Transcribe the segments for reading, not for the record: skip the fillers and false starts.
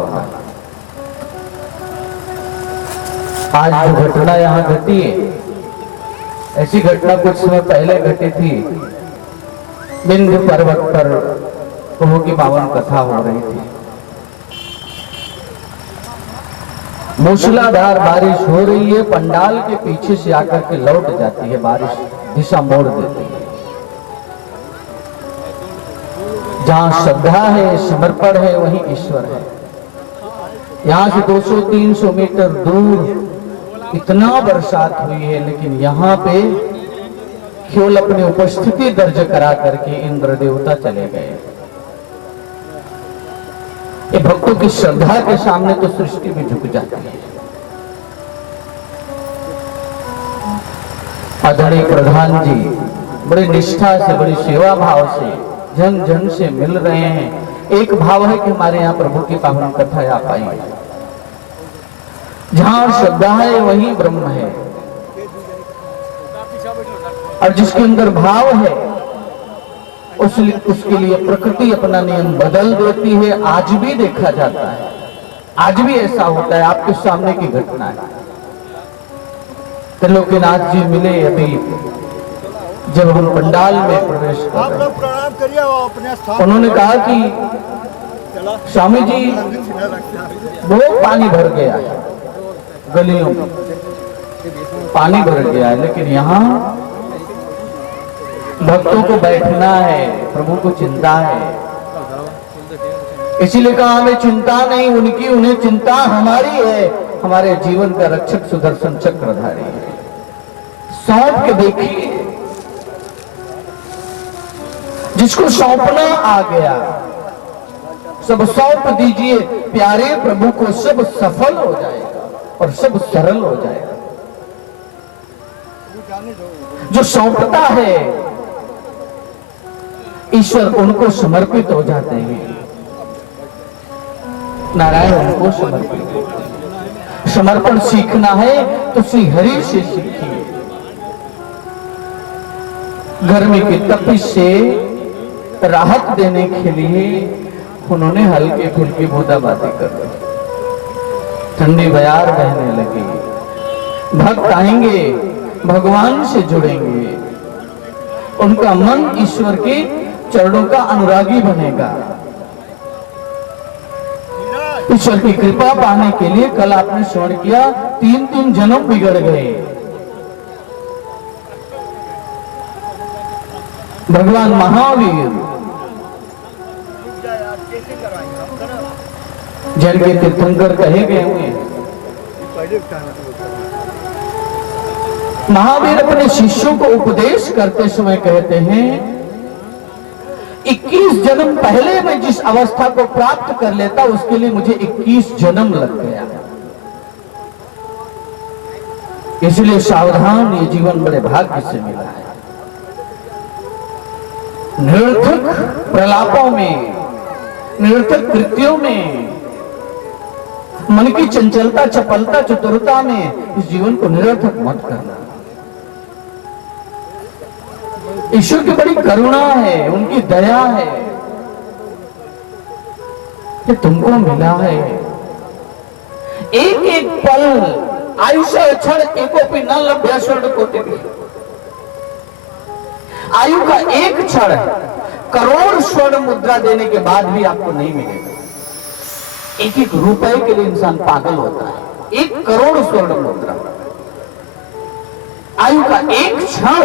भावना। आज जो घटना यहाँ घटी है, ऐसी घटना कुछ समय पहले घटी थी। विंध्य पर्वत पर प्रभु की पावन कथा हो रही थी। मूसलाधार बारिश हो रही है, पंडाल के पीछे से आकर के लौट जाती है बारिश, दिशा मोड़ देती है। जहां श्रद्धा है, समर्पण है, वहीं ईश्वर है। यहां से 200-300 मीटर दूर इतना बरसात हुई है, लेकिन यहां पे केवल अपनी उपस्थिति दर्ज करा करके इंद्र देवता चले गए। ये भक्तों की श्रद्धा के सामने तो सृष्टि भी झुक जाती है। आदरणीय प्रधान जी बड़ी निष्ठा से, बड़ी सेवा भाव से जन जन से मिल रहे हैं। एक भाव है कि हमारे यहाँ प्रभु की पावन कथा आ पाई। जहां श्रद्धा है वहीं ब्रह्म है, और जिसके अंदर भाव है उसके लिए प्रकृति अपना नियम बदल देती है। आज भी देखा जाता है, आज भी ऐसा होता है। आपके सामने की घटना है। त्रिलोकीनाथ जी मिले अभी जब हम पंडाल में प्रवेश कर रहे हैं। उन्होंने कहा कि स्वामी जी बहुत पानी भर गया है, गलियों में पानी भर गया है, लेकिन यहाँ भक्तों को बैठना है, प्रभु को चिंता है। इसीलिए कहा हमें चिंता नहीं उनकी, उन्हें चिंता हमारी है। हमारे जीवन का रक्षक सुदर्शन चक्रधारी है। सौंप के देखिए, जिसको सौंपना आ गया सब सौंप दीजिए प्यारे प्रभु को, सब सफल हो जाएगा और सब सरल हो जाएगा। जो सौंपता है ईश्वर उनको समर्पित हो जाते हैं। नारायण उनको समर्पित होते हैं। समर्पण सीखना है तो श्री हरि से सीखिए। गर्मी की तपिश से राहत देने के लिए उन्होंने हल्के फुल्की बूंदाबांदी कर दी। ठंडी बयार बहने लगी। भक्त आएंगे, भगवान से जुड़ेंगे, उनका मन ईश्वर के चरणों का अनुरागी बनेगा। ईश्वर की कृपा पाने के लिए कल आपने स्मरण किया 3 जन्म बिगड़ गए। भगवान महावीर जल के तीर्थंकर कहे गए हुए। महावीर अपने शिष्यों को उपदेश करते समय कहते हैं 21 जन्म पहले मैं जिस अवस्था को प्राप्त कर लेता उसके लिए मुझे 21 जन्म लग गया। इसलिए सावधान, ये जीवन बड़े भाग्य से मिला है। निरर्थक प्रलापों में, निरर्थक कृत्यों में, मन की चंचलता, चपलता, चतुरता में इस जीवन को निरर्थक मत करना। ईश्वर की बड़ी करुणा है, उनकी दया है कि तुमको मिला है। एक एक पल आयुष्य क्षण एकोपि न लभ्य स्वर्ण कोटि। आयु का एक क्षण करोड़ स्वर्ण मुद्रा देने के बाद भी आपको नहीं मिलेगा। एक एक रुपए के लिए इंसान पागल होता है। 1 करोड़ स्वर्ण मुद्रा, आयु का एक क्षण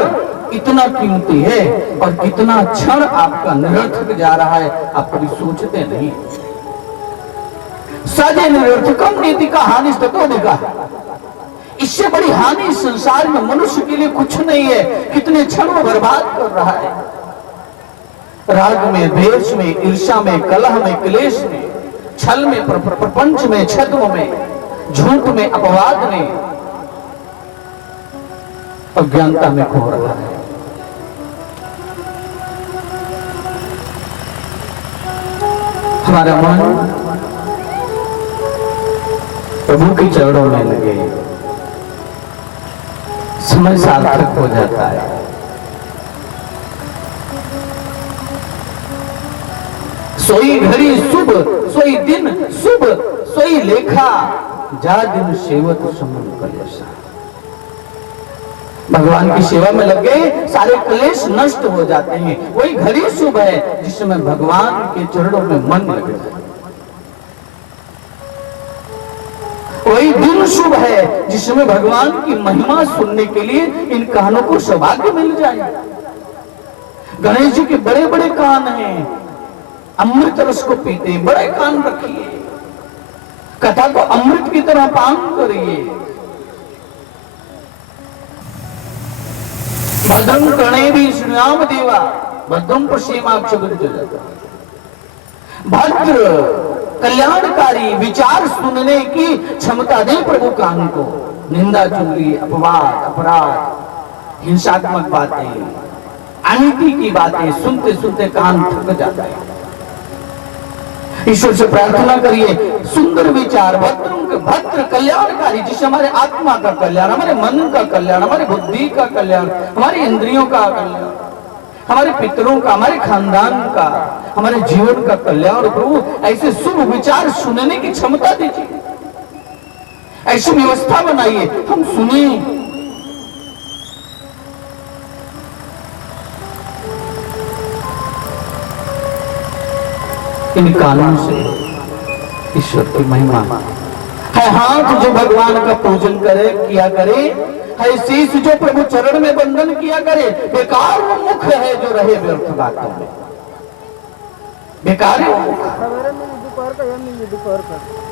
इतना कीमती है, और कितना क्षण आपका निरर्थक जा रहा है आप कभी सोचते नहीं। सजे निरर्थकम नीति का हानि तत्व देखा, इससे बड़ी हानि संसार में मनुष्य के लिए कुछ नहीं है। कितने क्षण वो बर्बाद कर रहा है, राग में, द्वेष में, ईर्ष्या में, कलह में, क्लेश में, छल में, प्रपंच में, छद्म में, झूठ में, अपवाद में, अज्ञानता में खो रहा है। हमारा मन प्रभु के चरणों में लगे, समय सार्थक हो जाता है। सोई घड़ी शुभ, सोई दिन शुभ, लेखा जा दिन सेवत समन कलेशा। भगवान की सेवा में लग गए, सारे क्लेश नष्ट हो जाते हैं। वही घड़ी शुभ है जिसमें भगवान के चरणों में मन लग जाए। वही दिन शुभ है जिसमें भगवान की महिमा सुनने के लिए इन कानों को सौभाग्य मिल जाए। गणेश जी के बड़े बड़े कान हैं, अमृत रस को पीते, बड़े कान रखिए, कथा को अमृत की तरह पान करिए। भद्रम कर्णेभिः शृणुयाम देवा, भद्रम पश्येमाक्षभिर्यजत्राः। भद्र कल्याणकारी विचार सुनने की क्षमता दे प्रभु कान को। निंदा, चुगली, अपवाद, अपराध, हिंसात्मक बातें, अनीति की बातें सुनते सुनते कान थक जाता है। ईश्वर से प्रार्थना करिए सुंदर विचार, भद्र कल्याणकारी, जिससे हमारे आत्मा का कल्याण, हमारे मन का कल्याण, हमारी बुद्धि का कल्याण, हमारी इंद्रियों का कल्याण, हमारे पितरों का, हमारे खानदान का, हमारे जीवन का कल्याण। प्रभु ऐसे शुभ विचार सुनने की क्षमता दीजिए, ऐसी व्यवस्था बनाइए हम सुने। इन कानों से ईश्वर की महिमा है। हाथ जो भगवान का पूजन करे किया करे, है शीश जो प्रभु चरण में बंधन किया करे। बेकार वो मुख है जो रहे व्यर्थ बातों में, बेकार है मुख।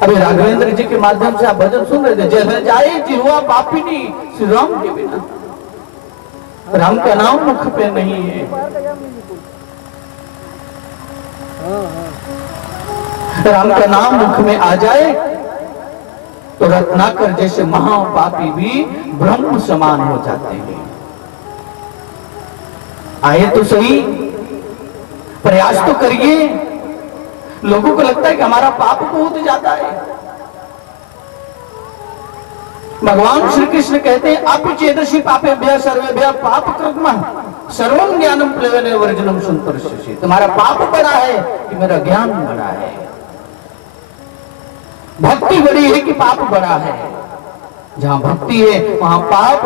अभी राघवेंद्र जी के माध्यम से आप भजन सुन रहे थे, जय जाए जिह्वा पापिनी श्री राम के बिना। राम का नाम मुख पे नहीं है। राम का नाम मुख में आ जाए तो रत्नाकर जैसे महापापी भी ब्रह्म समान हो जाते हैं। आए तो सही, प्रयास तो करिए। लोगों को लगता है कि हमारा पाप बहुत ज्यादा है। भगवान श्री कृष्ण कहते हैं अपचेदसि पापेभ्यः सर्वेभ्यः पाप कर्मः सर्वं ज्ञानम प्लवने वर्जनम संतर्ष्यसि। तुम्हारा पाप बड़ा है कि मेरा ज्ञान बड़ा है। भक्ति बड़ी है कि पाप बड़ा है। जहां भक्ति है वहां पाप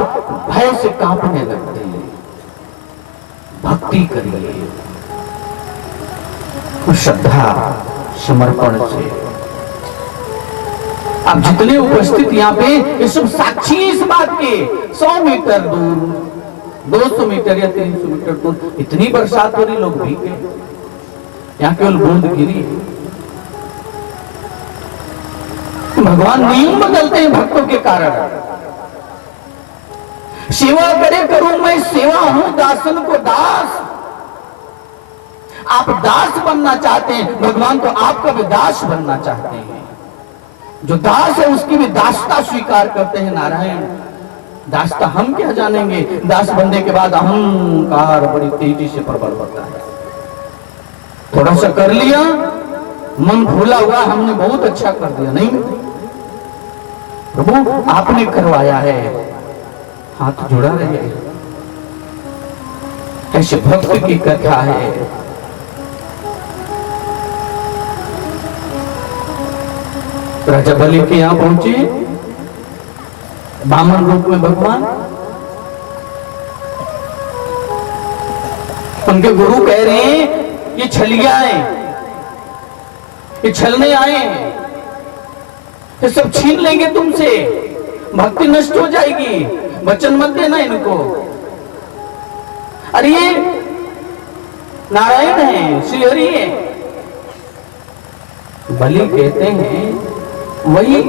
भय से कांपने लगते हैं। भक्ति करिए श्रद्धा समर्पण से। आप जितने उपस्थित यहाँ पे ये सब साक्षी इस बात के। 100 मीटर दूर, 200 मीटर या 300 मीटर दूर इतनी बरसात हो रही, लोग भीगे, यहाँ केवल बूंद गिरी। भगवान नियम बदलते हैं भक्तों के कारण। सेवा करे करूं मैं सेवा हूं दासन को दास। आप दास बनना चाहते हैं, भगवान तो आपका भी दास बनना चाहते हैं। जो दास है उसकी भी दासता स्वीकार करते हैं नारायण। दासता हम क्या जानेंगे, दास बनने के बाद अहंकार बड़ी तेजी से प्रबल होता है। थोड़ा सा कर लिया, मन भूला हुआ, हमने बहुत अच्छा कर दिया। नहीं प्रभु आपने करवाया है, हाथ जुड़ा रहे। ऐसे भक्त की कथा है। राजा बलि के यहां पहुंचे, बामन रूप में भगवान। उनके गुरु कह रहे हैं ये छलिया है, ये छलने आए हैं, ये सब छीन लेंगे तुमसे, भक्ति नष्ट हो जाएगी, वचन मत देना इनको। अरे ये नारायण है, श्रीहरि है। बलि कहते हैं वही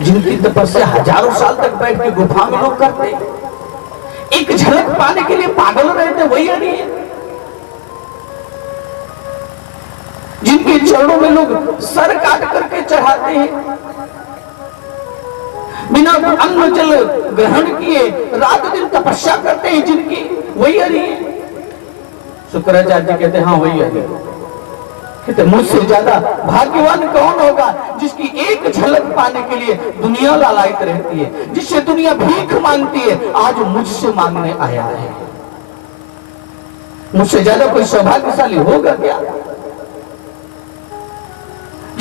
जिनकी तपस्या हजारों साल तक बैठ के गुफा में लोग करते, एक झलक पाने के लिए पागल रहते, वही हरि है। जिनके चरणों में लोग सर काट करके चढ़ाते हैं, बिना अन्न जल ग्रहण किए रात दिन तपस्या करते हैं, जिनकी वही हरि है। शुक्राचार्य कहते हैं हाँ वही हरि। कहते मुझसे ज्यादा भाग्यवान कौन होगा जिसकी एक झलक पाने के लिए दुनिया लालायित रहती है, जिससे दुनिया भीख मांगती है, आज मुझसे मांगने आया है। मुझसे ज्यादा कोई सौभाग्यशाली होगा क्या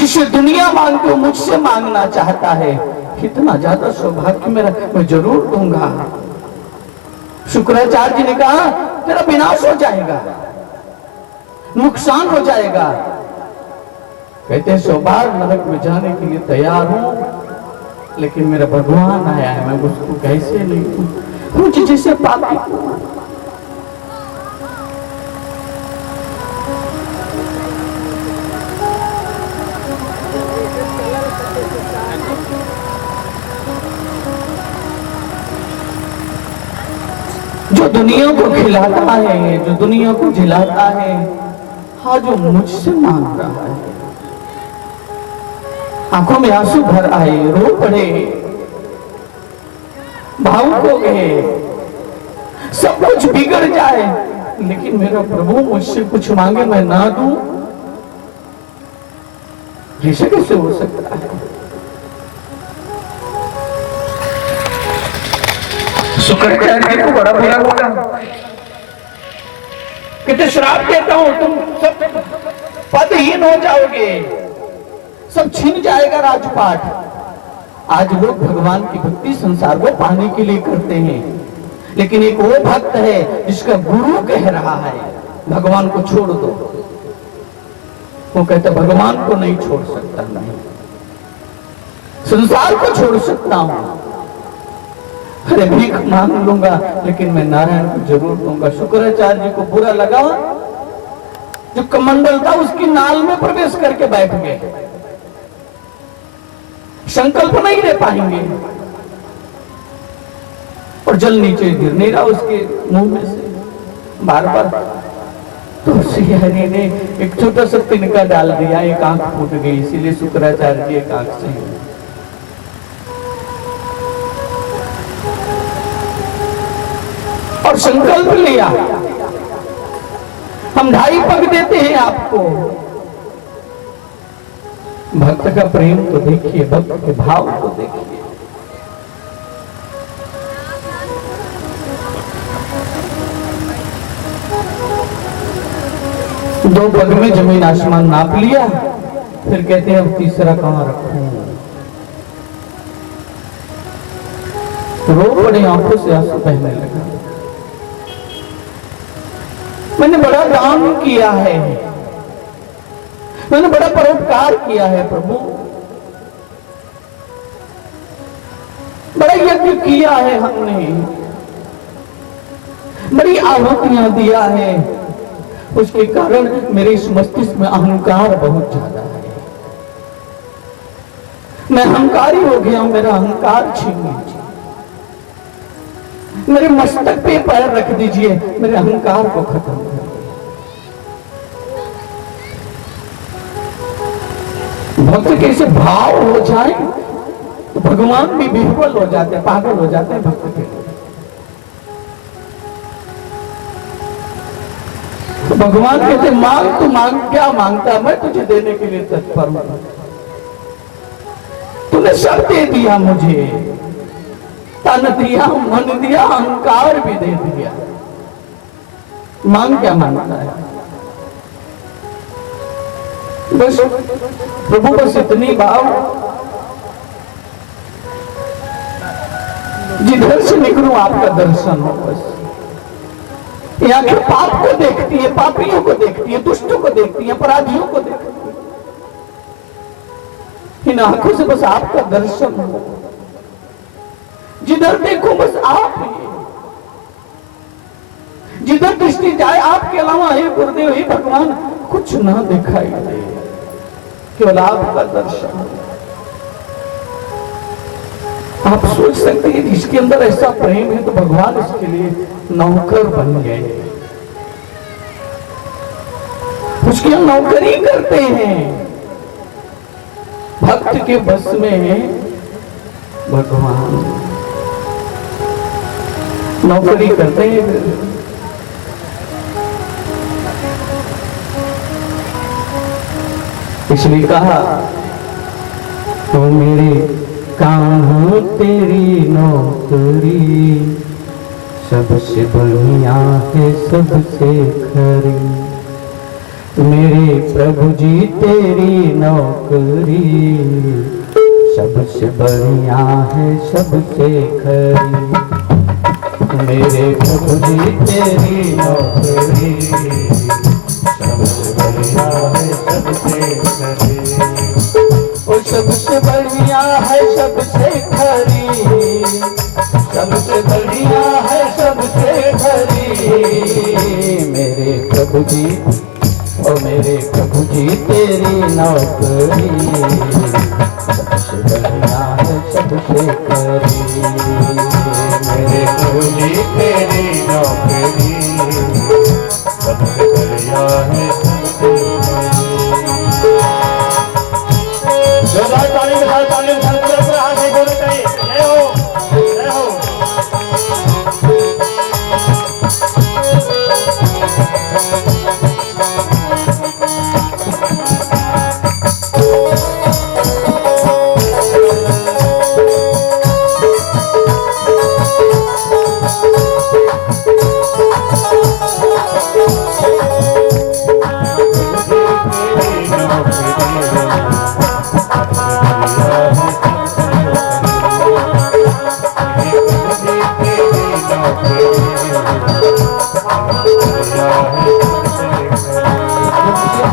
जिसे दुनिया मांगते हो मुझसे मांगना चाहता है, कितना ज्यादा सौभाग्य मेरा, मैं जरूर दूंगा। शुक्राचार्य जी ने कहा तेरा विनाश हो जाएगा, नुकसान हो जाएगा। कहते हैं 100 बार नरक में जाने के लिए तैयार हूं, लेकिन मेरा भगवान आया है, मैं उसको कैसे नहीं दूं, मुझे जैसे पापी जो दुनिया को खिलाता है, जो दुनिया को जिलाता है, हाँ जो मुझसे मांग रहा है। आंखों में आंसू भर आए, रो पड़े, भावुक हो गए, सब कुछ बिगड़ जाए, लेकिन मेरा प्रभु मुझसे कुछ मांगे मैं ना दूं, ऐसे कैसे हो सकता है? शुक्राचार्य को बड़ा बुरा लगा, कितने श्राप देता हूं, तुम सब पदहीन हो जाओगे, सब छीन जाएगा राजपाट। आज लोग भगवान की भक्ति संसार को पाने के लिए करते हैं, लेकिन एक वो भक्त है जिसका गुरु कह रहा है भगवान को छोड़ दो, वो कहता भगवान को नहीं छोड़ सकता, नहीं संसार को छोड़ सकता हूं, अरे भीख मांग लूंगा लेकिन मैं नारायण को जरूर दूंगा। शुक्राचार्य जी को बुरा लगा, जो कमंडल था उसकी नाल में प्रवेश करके बैठ गए, संकल्प नहीं ले पाएंगे, और जल नीचे गिर नहीं रहा उसके मुंह में से बार बार। तो श्री हरि ने एक छोटा सा तिनका डाल दिया, एक आंख फूट गई, इसीलिए शुक्राचार्य जी एक आंख से और संकल्प लिया, हम 2.5 पग देते हैं आपको। भक्त का प्रेम तो देखिए, भक्त के भाव को देखिए। दो पग में जमीन आसमान नाप लिया, फिर कहते हैं अब तीसरा कहां रखूं। रो पड़े, आंखों से आंसू बहने लगा। मैंने बड़ा दान किया है, मैंने बड़ा परोपकार किया है प्रभु, बड़ा यज्ञ किया है हमने, बड़ी आहुतियां दिया है, उसके कारण मेरे इस मस्तिष्क में अहंकार बहुत ज्यादा है, मैं अहंकारी हो गया हूं, मेरा अहंकार छीन लीजिए, मेरे मस्तक पे पैर रख दीजिए, मेरे अहंकार को खत्म कर दीजिए। भक्त के ऐसे भाव हो जाए तो भगवान भी विह्वल हो जाते हैं, पागल हो जाते हैं भक्त के। तो भगवान कहते मांग, तू मांग, क्या मांगता, मैं तुझे देने के लिए तत्पर हूं, तूने सब दे दिया मुझे, तन दिया, मन दिया, अहंकार भी दे दिया, मांग क्या मांगता है? बस प्रभु बस इतनी भाव, जिधर से निकलूं आपका दर्शन हो। बस ये आंखें पाप को देखती है, पापियों को देखती है, दुष्टों को देखती है, अपराधियों को देखती है, इन आंखों से बस आपका दर्शन हो, जिधर देखो बस आप ही, जिधर दृष्टि जाए आपके अलावा हे गुरुदेव, हे भगवान कुछ ना दिखाई दे, केवल आपका दर्शन। आप सोच सकते हैं जिसके अंदर ऐसा प्रेम है तो भगवान इसके लिए नौकर बन गए, उसकी हम नौकरी करते हैं। भक्त के बस में भगवान नौकरी करते हैं। इसलिए कहा तो मेरे कान्हा तेरी नौकरी सबसे बढ़िया है, सबसे खरी, मेरे प्रभु जी तेरी नौकरी सबसे बढ़िया है सबसे खरी। मेरे प्रभु जी तेरी नौकरी सबसे बढ़िया है सबसे खरी। वो सबसे बढ़िया है सबसे खरी, सबसे बढ़िया है सबसे खरी। मेरे प्रभु जी ओ मेरे प्रभु जी तेरी नौकरी सबसे बढ़िया है सबसे खरी। मेरे प्रभु जी तेरी नौकरी सबसे बढ़िया है सबसे खरी। जोरदार ताली के साथ ताली पर हाथ नहीं बोलने चाहिए। जय हो जय हो।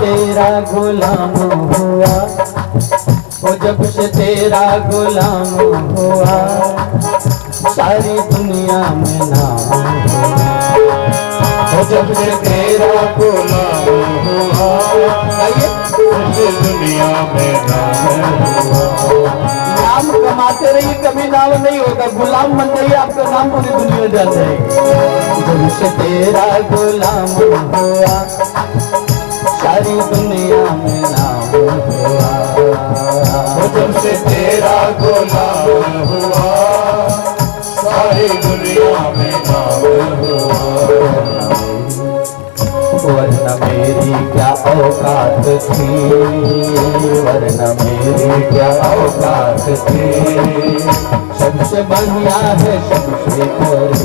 तेरा गुलाम हुआ वो जब से तेरा गुलाम हुआ सारी दुनिया में नाम हुआ। वो जब से तेरा गुलाम हुआ सारी दुनिया में नाम हुआ। नाम कमाते रहिए कभी नाम नहीं होगा, गुलाम बन जाइए आपका नाम पूरी दुनिया जान जाएगी। जब से तेरा गुलाम हुआ सारी दुनिया में नाम हुआ। जब से तेरा गुलाम हुआ सारी दुनिया में नाम हुआ। वरना मेरी क्या औकात थी, वरना मेरी क्या औकात थी। सबसे बढ़िया है सबसे खरी।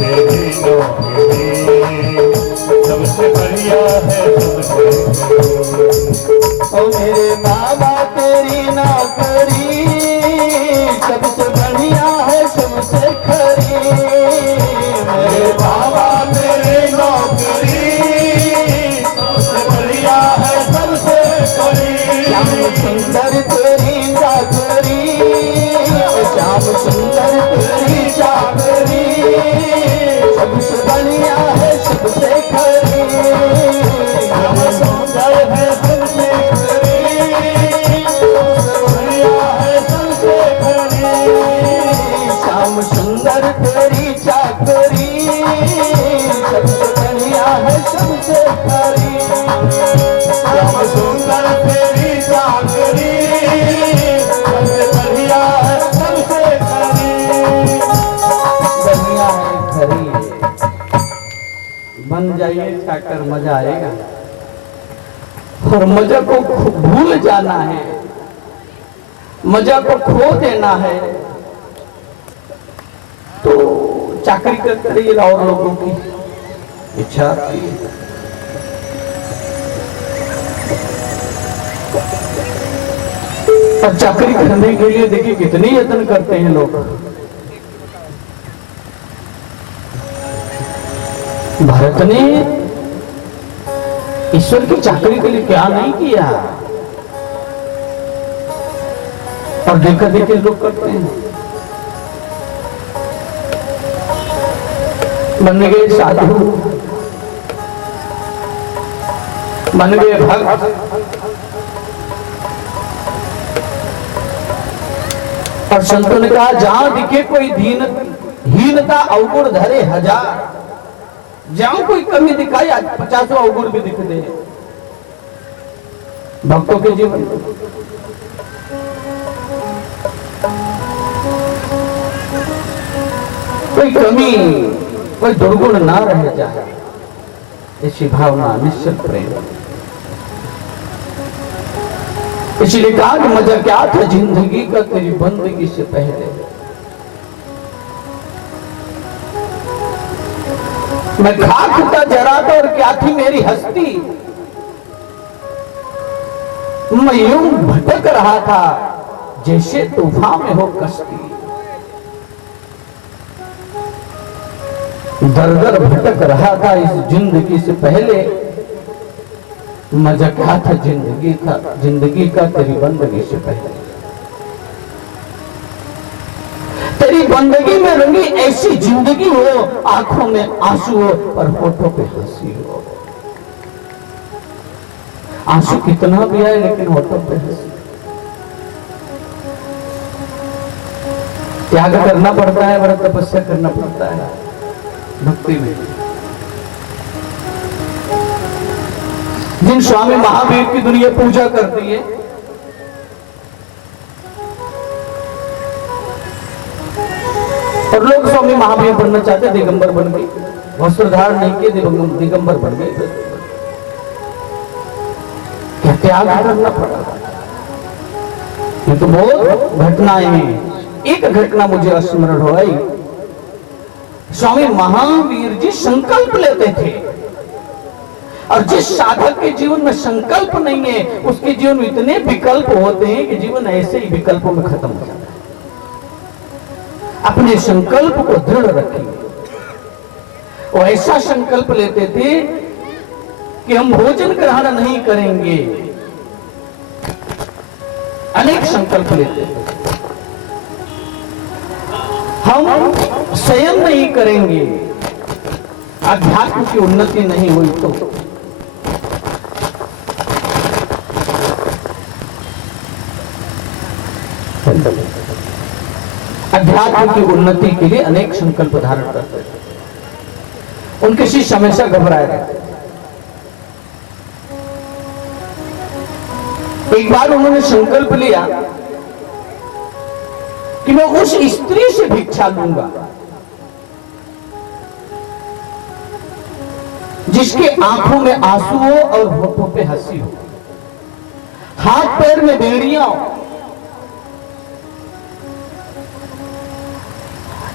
तेरी नौकरी सबसे बढ़िया है सबसे ओ मेरे बाबा तेरी नौकरी सबसे बढ़िया है सबसे खरी। मेरे बाबा तेरी नौकरी सबसे बढ़िया है सबसे खरी। श्याम सुंदर तेरी चाकरी, श्याम सुंदर तेरी चाकरी सबसे बढ़िया है सबसे खरी। श्याम सुंदर है सबसे खरी, सबसे बढ़िया है सबसे खरी। श्याम सुंदर तेरी चाकरी सबसे बढ़िया है सबसे खरी। श्याम सुंदर तेरी चाकरी सबसे बढ़िया है सबसे खरी। बढ़िया है खरी बन जाइए चाकर मजा आएगा। और मजा को भूल जाना है, मजा को खो देना है तो चाकरी करते रहिए और लोगों की इच्छा की। और चाकरी करने के लिए देखिए कितने यत्न करते हैं लोग। भारत ने ईश्वर की चाकरी के लिए क्या नहीं किया, और देखा देखे लोग करते हैं। बन गए साधु, बन गए भक्त, और संतों ने कहा जहां दिखे कोई हीनता अवगुण धरे हजार, जहां कोई कमी दिखाई 50 अवगुण भी दिख दे भक्तों के जीवन। कोई कमी कोई दुर्गुण ना रह जाए, ऐसी भावना निश्चित प्रेम। इसलिए कहा कि मजा क्या था जिंदगी का तेरी बंदगी से पहले। मैं खाक था जरा था और क्या थी मेरी हस्ती, मैं यूं भटक रहा था जैसे तूफान में हो कश्ती। दर दर भटक रहा था इस जिंदगी से पहले, मजा क्या था जिंदगी का तेरी बंदगी से पहले। तेरी बंदगी में रंगी ऐसी जिंदगी हो, आंखों में आंसू हो और होठों पे हंसी हो। आंसू कितना भी आए लेकिन होठों पे हंसी। त्याग करना पड़ता है, बड़ा तपस्या करना पड़ता है भक्ति में। जिन स्वामी महावीर की दुनिया पूजा करती है, और लोग स्वामी महावीर बनना चाहते, दिगंबर बन गए, वस्त्र धारण नहीं किए, दिगंबर बन गए। क्या त्याग करना पड़ा। ये तो बहुत घटनाएं हैं। एक घटना मुझे स्मरण हो आई। स्वामी महावीर जी संकल्प लेते थे, और जिस साधक के जीवन में संकल्प नहीं है, उसके जीवन में इतने विकल्प होते हैं कि जीवन ऐसे ही विकल्पों में खत्म हो जाता है। अपने संकल्प को दृढ़ रखिए। वो ऐसा संकल्प लेते थे कि हम भोजन ग्रहण नहीं करेंगे, अनेक संकल्प लेते थे। हम शयन नहीं करेंगे, अध्यात्म की उन्नति नहीं हुई तो। अध्यात्म की उन्नति के लिए अनेक संकल्प धारण करते थे। उनके शिष्य हमेशा घबराए रहते थे। एक बार उन्होंने संकल्प लिया कि मैं उस स्त्री से भिक्षा लूंगा जिसके आंखों में आंसू हो और होठों पे हंसी हो, हाथ पैर में बेड़ियां हो।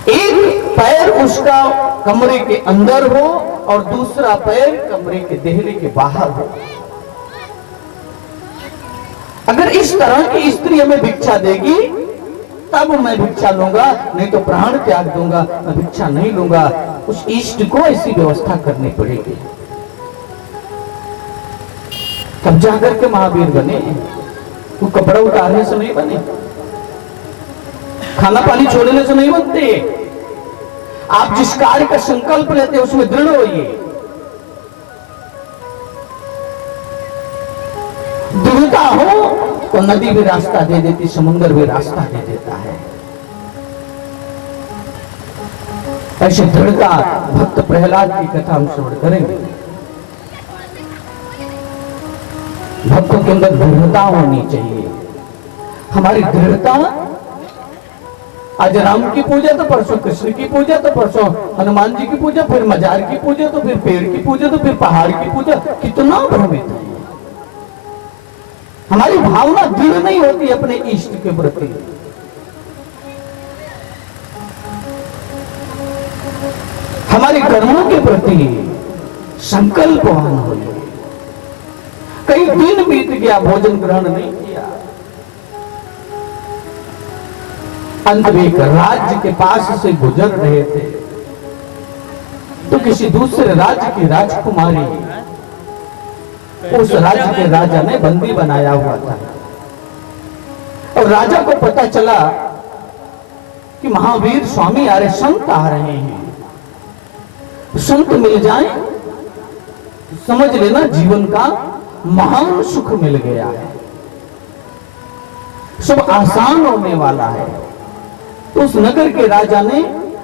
एक पैर उसका कमरे के अंदर हो और दूसरा पैर कमरे के देहरे के बाहर हो। अगर इस तरह की स्त्री हमें भिक्षा देगी तब मैं भिक्षा लूंगा, नहीं तो प्राण त्याग दूंगा, मैं भिक्षा नहीं लूंगा। उस इष्ट को ऐसी व्यवस्था करनी पड़ेगी। तब जाकर के महावीर बने। वो कपड़ा उतारने से नहीं बने, खाना पानी छोड़ने से नहीं बनते। आप जिस कार्य का संकल्प लेते हैं उसमें दृढ़ होइए। दृढ़ता हो तो नदी भी रास्ता दे देती, समुद्र भी रास्ता दे देता है। ऐसे दृढ़ता भक्त प्रहलाद की कथा हम श्रवण करेंगे। भक्तों के अंदर दृढ़ता होनी चाहिए। हमारी दृढ़ता, आज राम की पूजा तो परसों कृष्ण की पूजा, तो परसों हनुमान जी की पूजा, फिर मजार की पूजा, तो फिर पेड़ की पूजा, तो फिर पहाड़ की पूजा। कितना भ्रमित है। हमारी भावना दृढ़ नहीं होती अपने इष्ट के प्रति। हमारे कर्मों के प्रति संकल्पवान हो। कई दिन बीत गया, भोजन ग्रहण नहीं किया। अंत में एक राज्य के पास से गुजर रहे थे तो किसी दूसरे राज्य की राजकुमारी उस राज्य के राजा ने बंदी बनाया हुआ था। और राजा को पता चला कि महावीर स्वामी आ रहे, संत आ रहे हैं। संत मिल जाए समझ लेना जीवन का महान सुख मिल गया है, सब आसान होने वाला है। तो उस नगर के राजा ने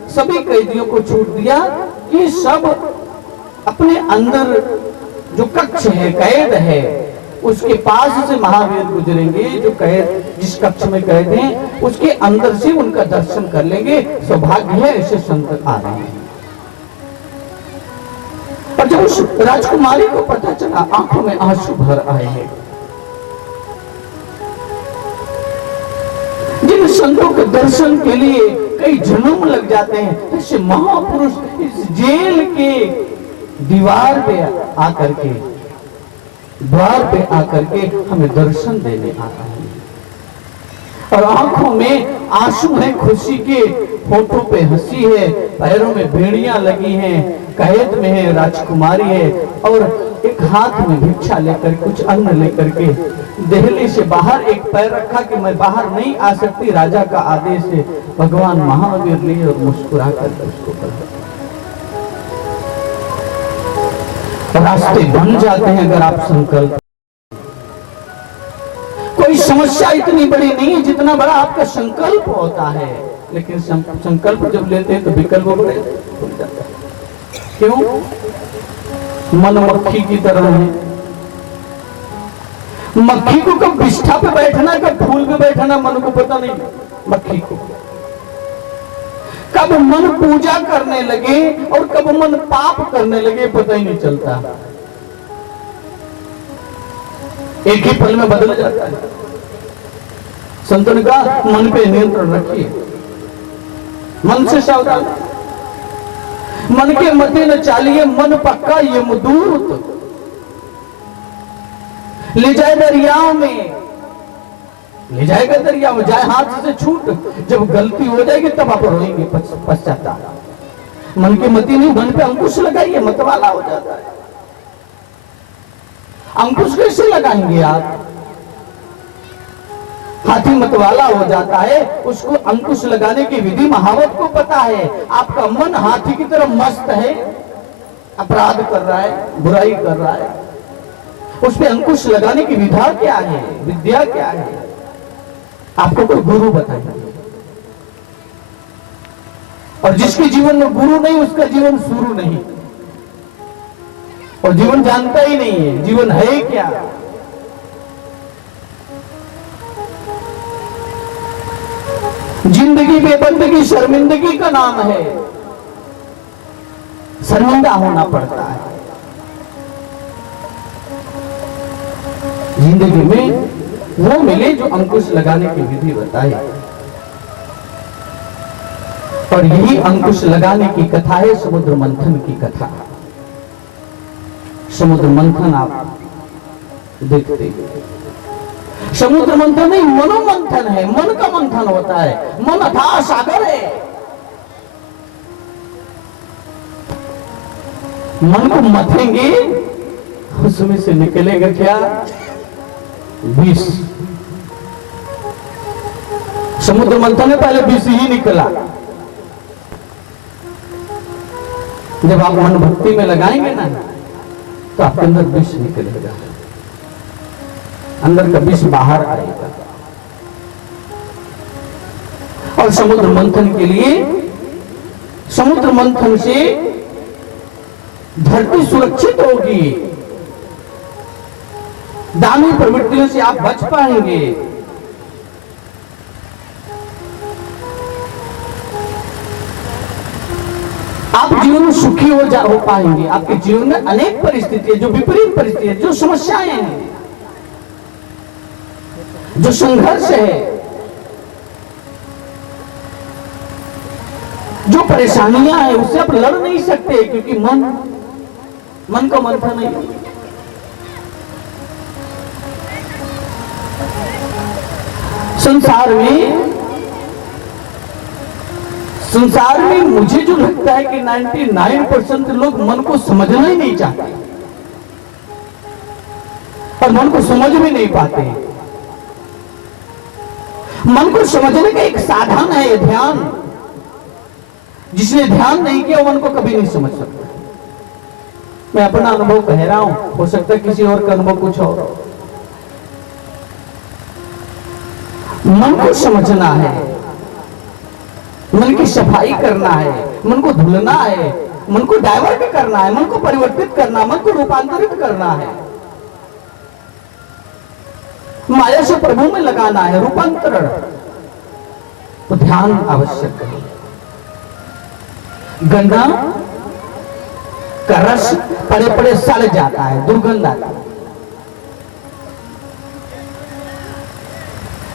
सभी कैदियों को छूट दिया कि सब अपने अंदर जो कक्ष है, कैद है, उसके पास से महावीर गुजरेंगे। जो कैद जिस कक्ष में कैद हैं उसके अंदर से उनका दर्शन कर लेंगे। सौभाग्य है ऐसे संत आ रहे हैं। और जब उस राजकुमारी को पता चला, आंखों में आंसू भर आए हैं। जिन संतों के दर्शन के लिए कई जन्म लग जाते हैं, ऐसे महापुरुष इस जेल के दीवार पे आकर के, द्वार पे आकर के हमें दर्शन देने आता है। और आंखों में आंसू है खुशी के, होठों पे हंसी है, पैरों में बेड़ियां लगी हैं, कैद में है राजकुमारी है, और एक हाथ में भिक्षा लेकर, कुछ अन्न लेकर के देहली से बाहर एक पैर रखा कि मैं बाहर नहीं आ सकती, राजा का आदेश है। भगवान महावीर लिए और मुस्कुरा कर उसको रास्ते बन जाते हैं अगर आप संकल्प। कोई समस्या इतनी बड़ी नहीं है जितना बड़ा आपका संकल्प होता है, लेकिन संकल्प जब लेते हैं तो विकल्प बड़े हो जाता है। क्यों? मन मक्खी की तरह है। मक्खी को कब विष्ठा पे बैठना, कब फूल पे बैठना मन को पता नहीं। मक्खी को कब मन पूजा करने लगे और कब मन पाप करने लगे पता ही नहीं चलता। एक ही पल में बदल जाता है। संतों ने कहा मन पे नियंत्रण रखिए, मन से सावधान, मन के मते न चालिए, मन पक्का यमदूत ले जाए दरियाओं में, ले जाएगा दरिया में, जाए हाथ से छूट। जब गलती हो जाएगी तब आप रोएंगे पश्चाताप। मन के मती नहीं, मन पे अंकुश लगाइए, मतवाला हो जाता है। अंकुश कैसे लगाएंगे आप? हाथी मतवाला हो जाता है, उसको अंकुश लगाने की विधि महावत को पता है। आपका मन हाथी की तरह मस्त है, अपराध कर रहा है, बुराई कर रहा है, उस पर अंकुश लगाने की विधा क्या है, विद्या क्या है? आपको कोई गुरु बताएंगे। और जिसके जीवन में गुरु नहीं उसका जीवन शुरू नहीं, और जीवन जानता ही नहीं है जीवन है क्या। जिंदगी बेबंदगी शर्मिंदगी का नाम है, शर्मिंदा होना पड़ता है। जिंदगी में वो मिले जो अंकुश लगाने की विधि बताए, और यही अंकुश लगाने की कथा है समुद्र मंथन की कथा। समुद्र मंथन आप देखते, समुद्र मंथन नहीं मनोमंथन है, मन का मंथन होता है। मन अथाह सागर है, मन को मथेंगे उसमें से निकलेगा क्या? विष। समुद्र मंथन में पहले विष ही निकला। जब आप मन भक्ति में लगाएंगे ना तो आपके अंदर विष निकलेगा, अंदर का विष बाहर आएगा। और समुद्र मंथन के लिए, समुद्र मंथन से धरती सुरक्षित होगी, दामी प्रवृत्तियों से आप बच पाएंगे। आप जीवन में सुखी हो पाएंगे। आपके जीवन में अनेक परिस्थितियां, जो विपरीत परिस्थितियां, जो समस्याएं हैं, जो संघर्ष है, जो परेशानियां हैं, उससे आप लड़ नहीं सकते, क्योंकि मन का मंथन नहीं। संसार में मुझे जो लगता है कि 99% लोग मन को समझना ही नहीं चाहते, और मन को समझ भी नहीं पाते। मन को समझने का एक साधन है ध्यान। जिसने ध्यान नहीं किया मन को कभी नहीं समझ सकता। मैं अपना अनुभव कह रहा हूं, हो सकता है किसी और का अनुभव कुछ और। मन को समझना है, मन की सफाई करना है, मन को धुलना है, मन को डाइवर्ट करना है, मन को परिवर्तित करना, मन को रूपांतरित करना है, माया से प्रभु में लगाना है, रूपांतरण। तो ध्यान आवश्यक है। गन्ना का रस पड़े पड़े सड़ जाता है, दुर्गंध आता है।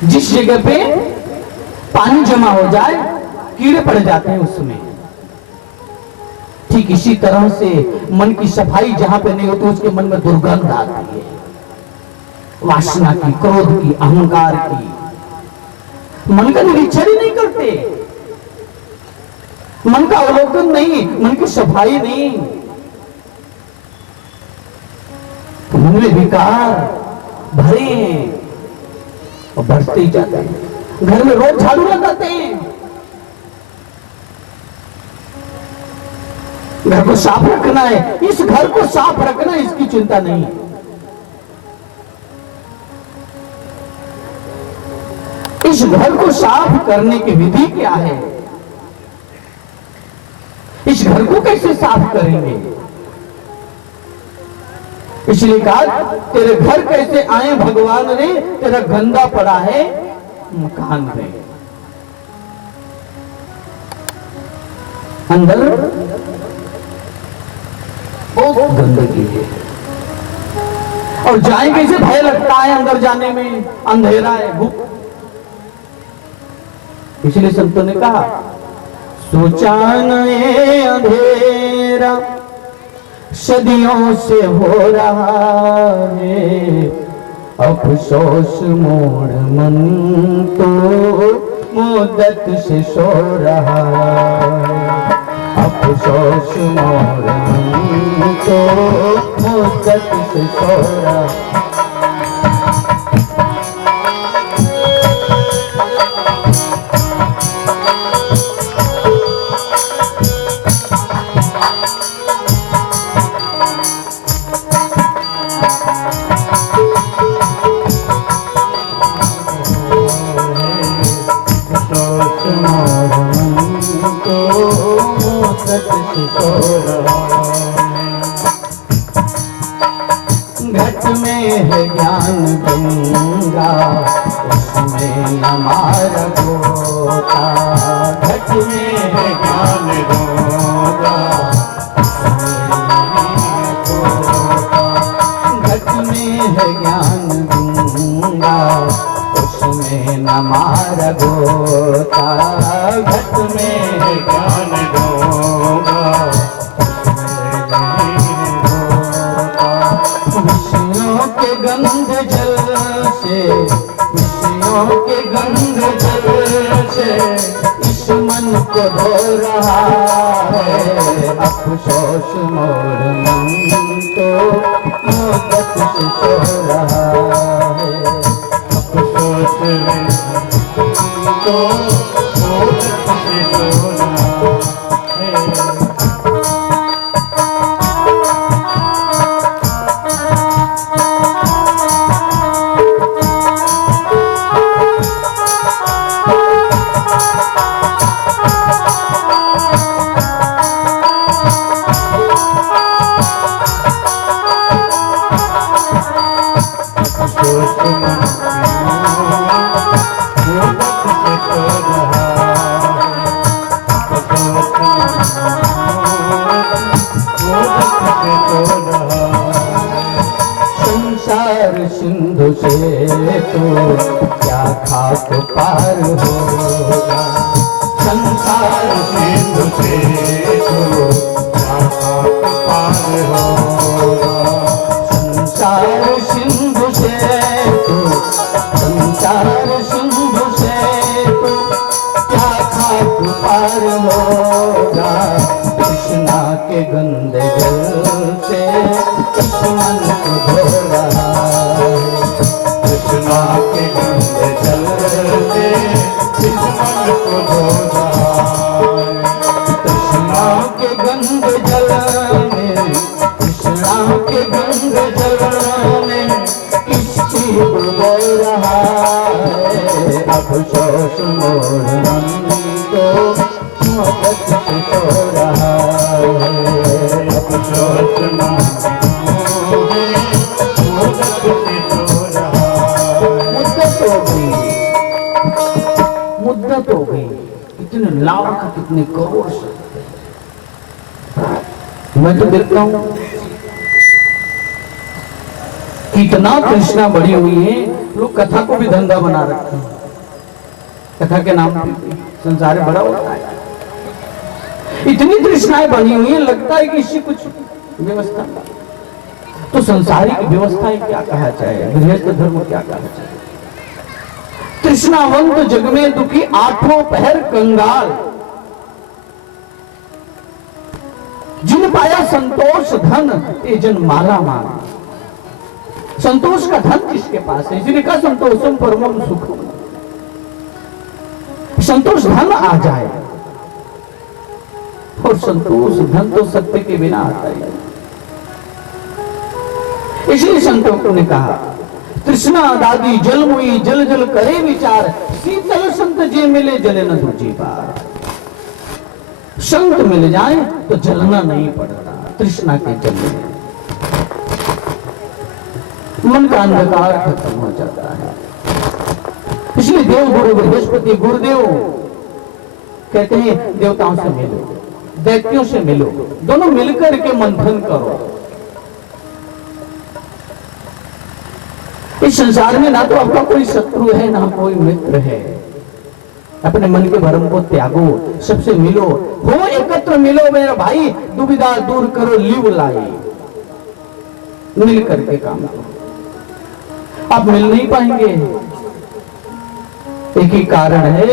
जिस जगह पे पानी जमा हो जाए कीड़े पड़ जाते हैं उसमें। ठीक किसी तरह से मन की सफाई जहां पे नहीं होती उसके मन में दुर्गंध आती है, वासना की, क्रोध की, अहंकार की। मन का निरीक्षण ही नहीं करते, मन का अवलोकन नहीं, मन की सफाई नहीं, तो मन में विकार भरे हैं और बढ़ते ही जाते हैं। घर में रोज झाड़ू लगाते हैं, घर को साफ रखना है, इस घर को साफ रखना इसकी चिंता नहीं है। इस घर को साफ करने की विधि क्या है, इस घर को कैसे साफ करेंगे? इसलिए कहा तेरे घर कैसे आए भगवान रे, तेरा गंदा पड़ा है मकान रे। अंदर बहुत गंदगी है और जाए कैसे भय लगता है अंदर जाने में, अंधेरा है, भूख। इसलिए संतों ने कहा सोचा न ये अंधेरा सदियों से हो रहा है, अफसोस मोड़ मन तो मुद्दत से सो रहा है, अफसोस मोड़ मन तो मुद्दत से सो रहा। घट में है ज्ञान गंगा उसमें न मार गोता, घट में है ज्ञान गंगा घट में है ज्ञान गंगा उसमें न मार गोता, घट में है ज्ञान गंगा विषयों के गंध जल से, विषयों के गंध जल से इस मन को धो रहा है, अफसोस मोर मन तो मुद्दत से सो रहा है, अफसोस तो मुद्दत से सो रहा है। संसार सिंधु से तो क्या खाक पार होगा, संसार सिंधु से तो क्या खाक पार होगा, संसार सिंधु से तो, संसार सिंधु से तो क्या खाक पार होगा, कृष्णा के गंदे जल से इस मन को धो रहा है, कृष्णा के गंदे जल से इस मन को धो रहा है, कृष्णा के गंदे जल में, कृष्णा के गंदे जल में किसकी डुबो रहा है, अफसोस मोर मन को मुद्दत से सो रहा है, अफसोस मन मुद्दत हो गई, कितने लाख कितने करोड़ से। मैं तो देखता हूं कितना कृष्णा बड़ी हुई है, लोग कथा को भी धंधा बना रखते हैं, कथा के नाम पे संसार बड़ा होता है। इतनी तृष्णाएं बनी हुई है, लगता है कि इससे कुछ व्यवस्था। तो संसारिक व्यवस्थाएं क्या कहा जाए, गृहस्थ धर्म क्या कहा जाए। तृष्णावंत जग में दुखी आठों पहर कंगाल, जिन पाया संतोष धन ते जन माला माल। संतोष का धन जिसके पास है, इसलिए कहा संतोषम परमम सुखम। संतोष धन आ जाए, और संतोष धन तो सत्य के बिना आता है। इसलिए संतों ने कहा तृष्णा दादी जल मुई जल जल करे विचार, शीतल संत जे मिले जले न दूजी पार। संत मिल जाए तो जलना नहीं पड़ता तृष्णा के जल में, मन का अंधकार खत्म हो जाता है। इसलिए देव गुरु बृहस्पति गुरुदेव कहते हैं देवताओं से मिलो, दैत्यों से मिलो, दोनों मिलकर के मंथन करो। इस संसार में ना तो आपका कोई शत्रु है ना कोई मित्र है। अपने मन के भ्रम को त्यागो, सबसे मिलो, हो एकत्र मिलो मेरा भाई, दुविधा दूर करो लिव लाई। मिल करके काम करो। आप मिल नहीं पाएंगे, एक ही कारण है,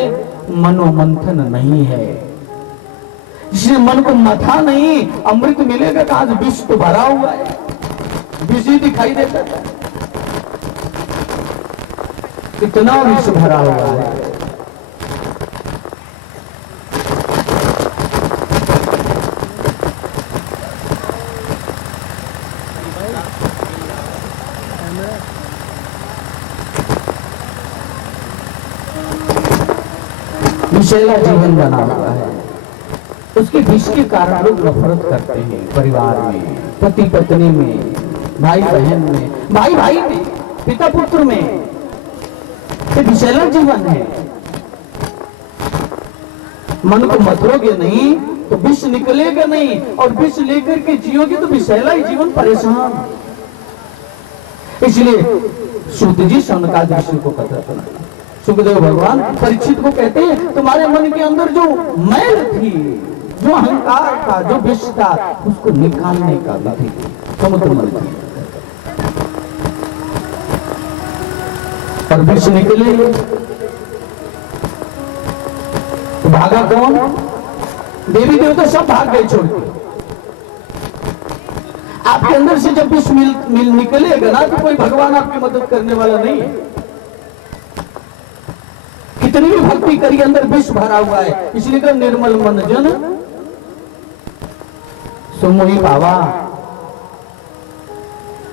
मनोमंथन नहीं है। इसलिए मन को मथा नहीं, अमृत मिलेगा तो आज विष तो भरा हुआ है, विष ही दिखाई देता है, कितना विष भरा हुआ है। विषैला जीवन बना हुआ है, उसके विष के कारण लोग नफरत करते हैं। परिवार में, पति पत्नी में, भाई बहन में, भाई भाई में, पिता पुत्र में, ये विषैला जीवन है। मन को मतरोगे नहीं तो विष निकलेगा नहीं, और विष लेकर के जियोगे तो विषैला ही जीवन परेशान। इसलिए सूत जी शौनकादि ऋषि को पता चला, सुखदेव भगवान परीक्षित को कहते हैं तुम्हारे मन के अंदर जो मैल थी, जो अहंकार था, जो विष था, उसको निकालने का विधि समुद्र थी। और विष निकले तो भागा कौन? देवी देवता सब भाग गए छोड़ के। आपके अंदर से जब विष मिल निकलेगा ना तो कोई भगवान आपकी मदद करने वाला नहीं है। कितनी भी भक्ति करी, अंदर विष भरा हुआ है। इसलिए तो निर्मल मन जन सुमोहि पावा।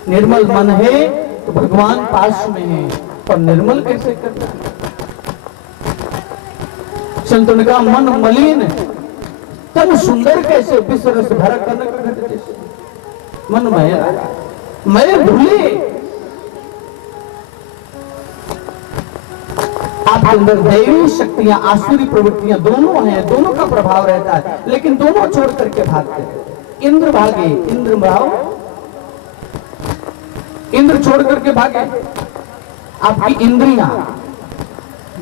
निर्मल मन है तो भगवान पास में है, और निर्मल कैसे करना है? संतों ने कहा मन मलिन तन सुंदर कैसे, विष रस भरा कनक घट जैसे। मन मैं भूले, आपके अंदर दैवी शक्तियां, आसुरी प्रवृत्तियां दोनों हैं, दोनों का प्रभाव रहता है, लेकिन दोनों छोड़ करके भागते हैं। इंद्र भागे, इंद्र भाव, इंद्र छोड़ करके भागे। आपकी इंद्रियां,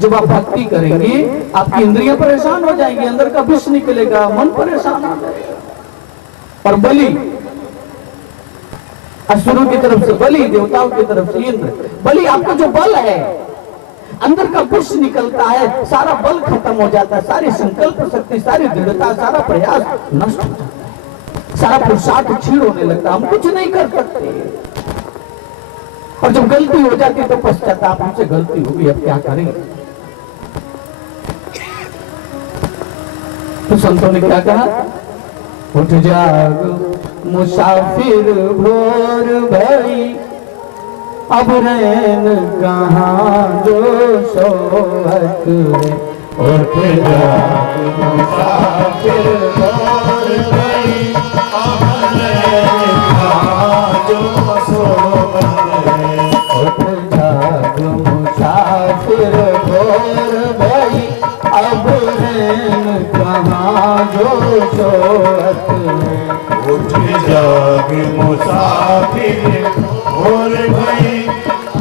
जब आप भक्ति करेंगे आपकी इंद्रियां परेशान हो जाएंगी, अंदर का विष निकलेगा, मन परेशान हो जाएगा। और बलि, असुरों की तरफ से बलि, देवताओं की तरफ से इंद्र। बलि आपका जो बल है, अंदर का विष निकलता है, सारा बल खत्म हो जाता है, सारी संकल्प शक्ति, सारी दृढ़ता, सारा प्रयास नष्ट हो जाता है, सारा पुरुषार्थ क्षीण होने लगता है, हम कुछ नहीं कर सकते। और जब गलती हो जाती है तो पश्चाताप, हमसे गलती होगी, अब क्या करें? तो संतों ने क्या कहा? उठ जाग मुसाफिर भोर भई, अब रैन कहाँ जो सोहत है। उठ जाग मुसाफिर भोर भई, अब रैन कहाँ जो सोहत है। उठ जाग मुसाफिर भोर भई, अब रैन कहाँ जो सोहत है। उठ जाग मुसाफिर भोर भई,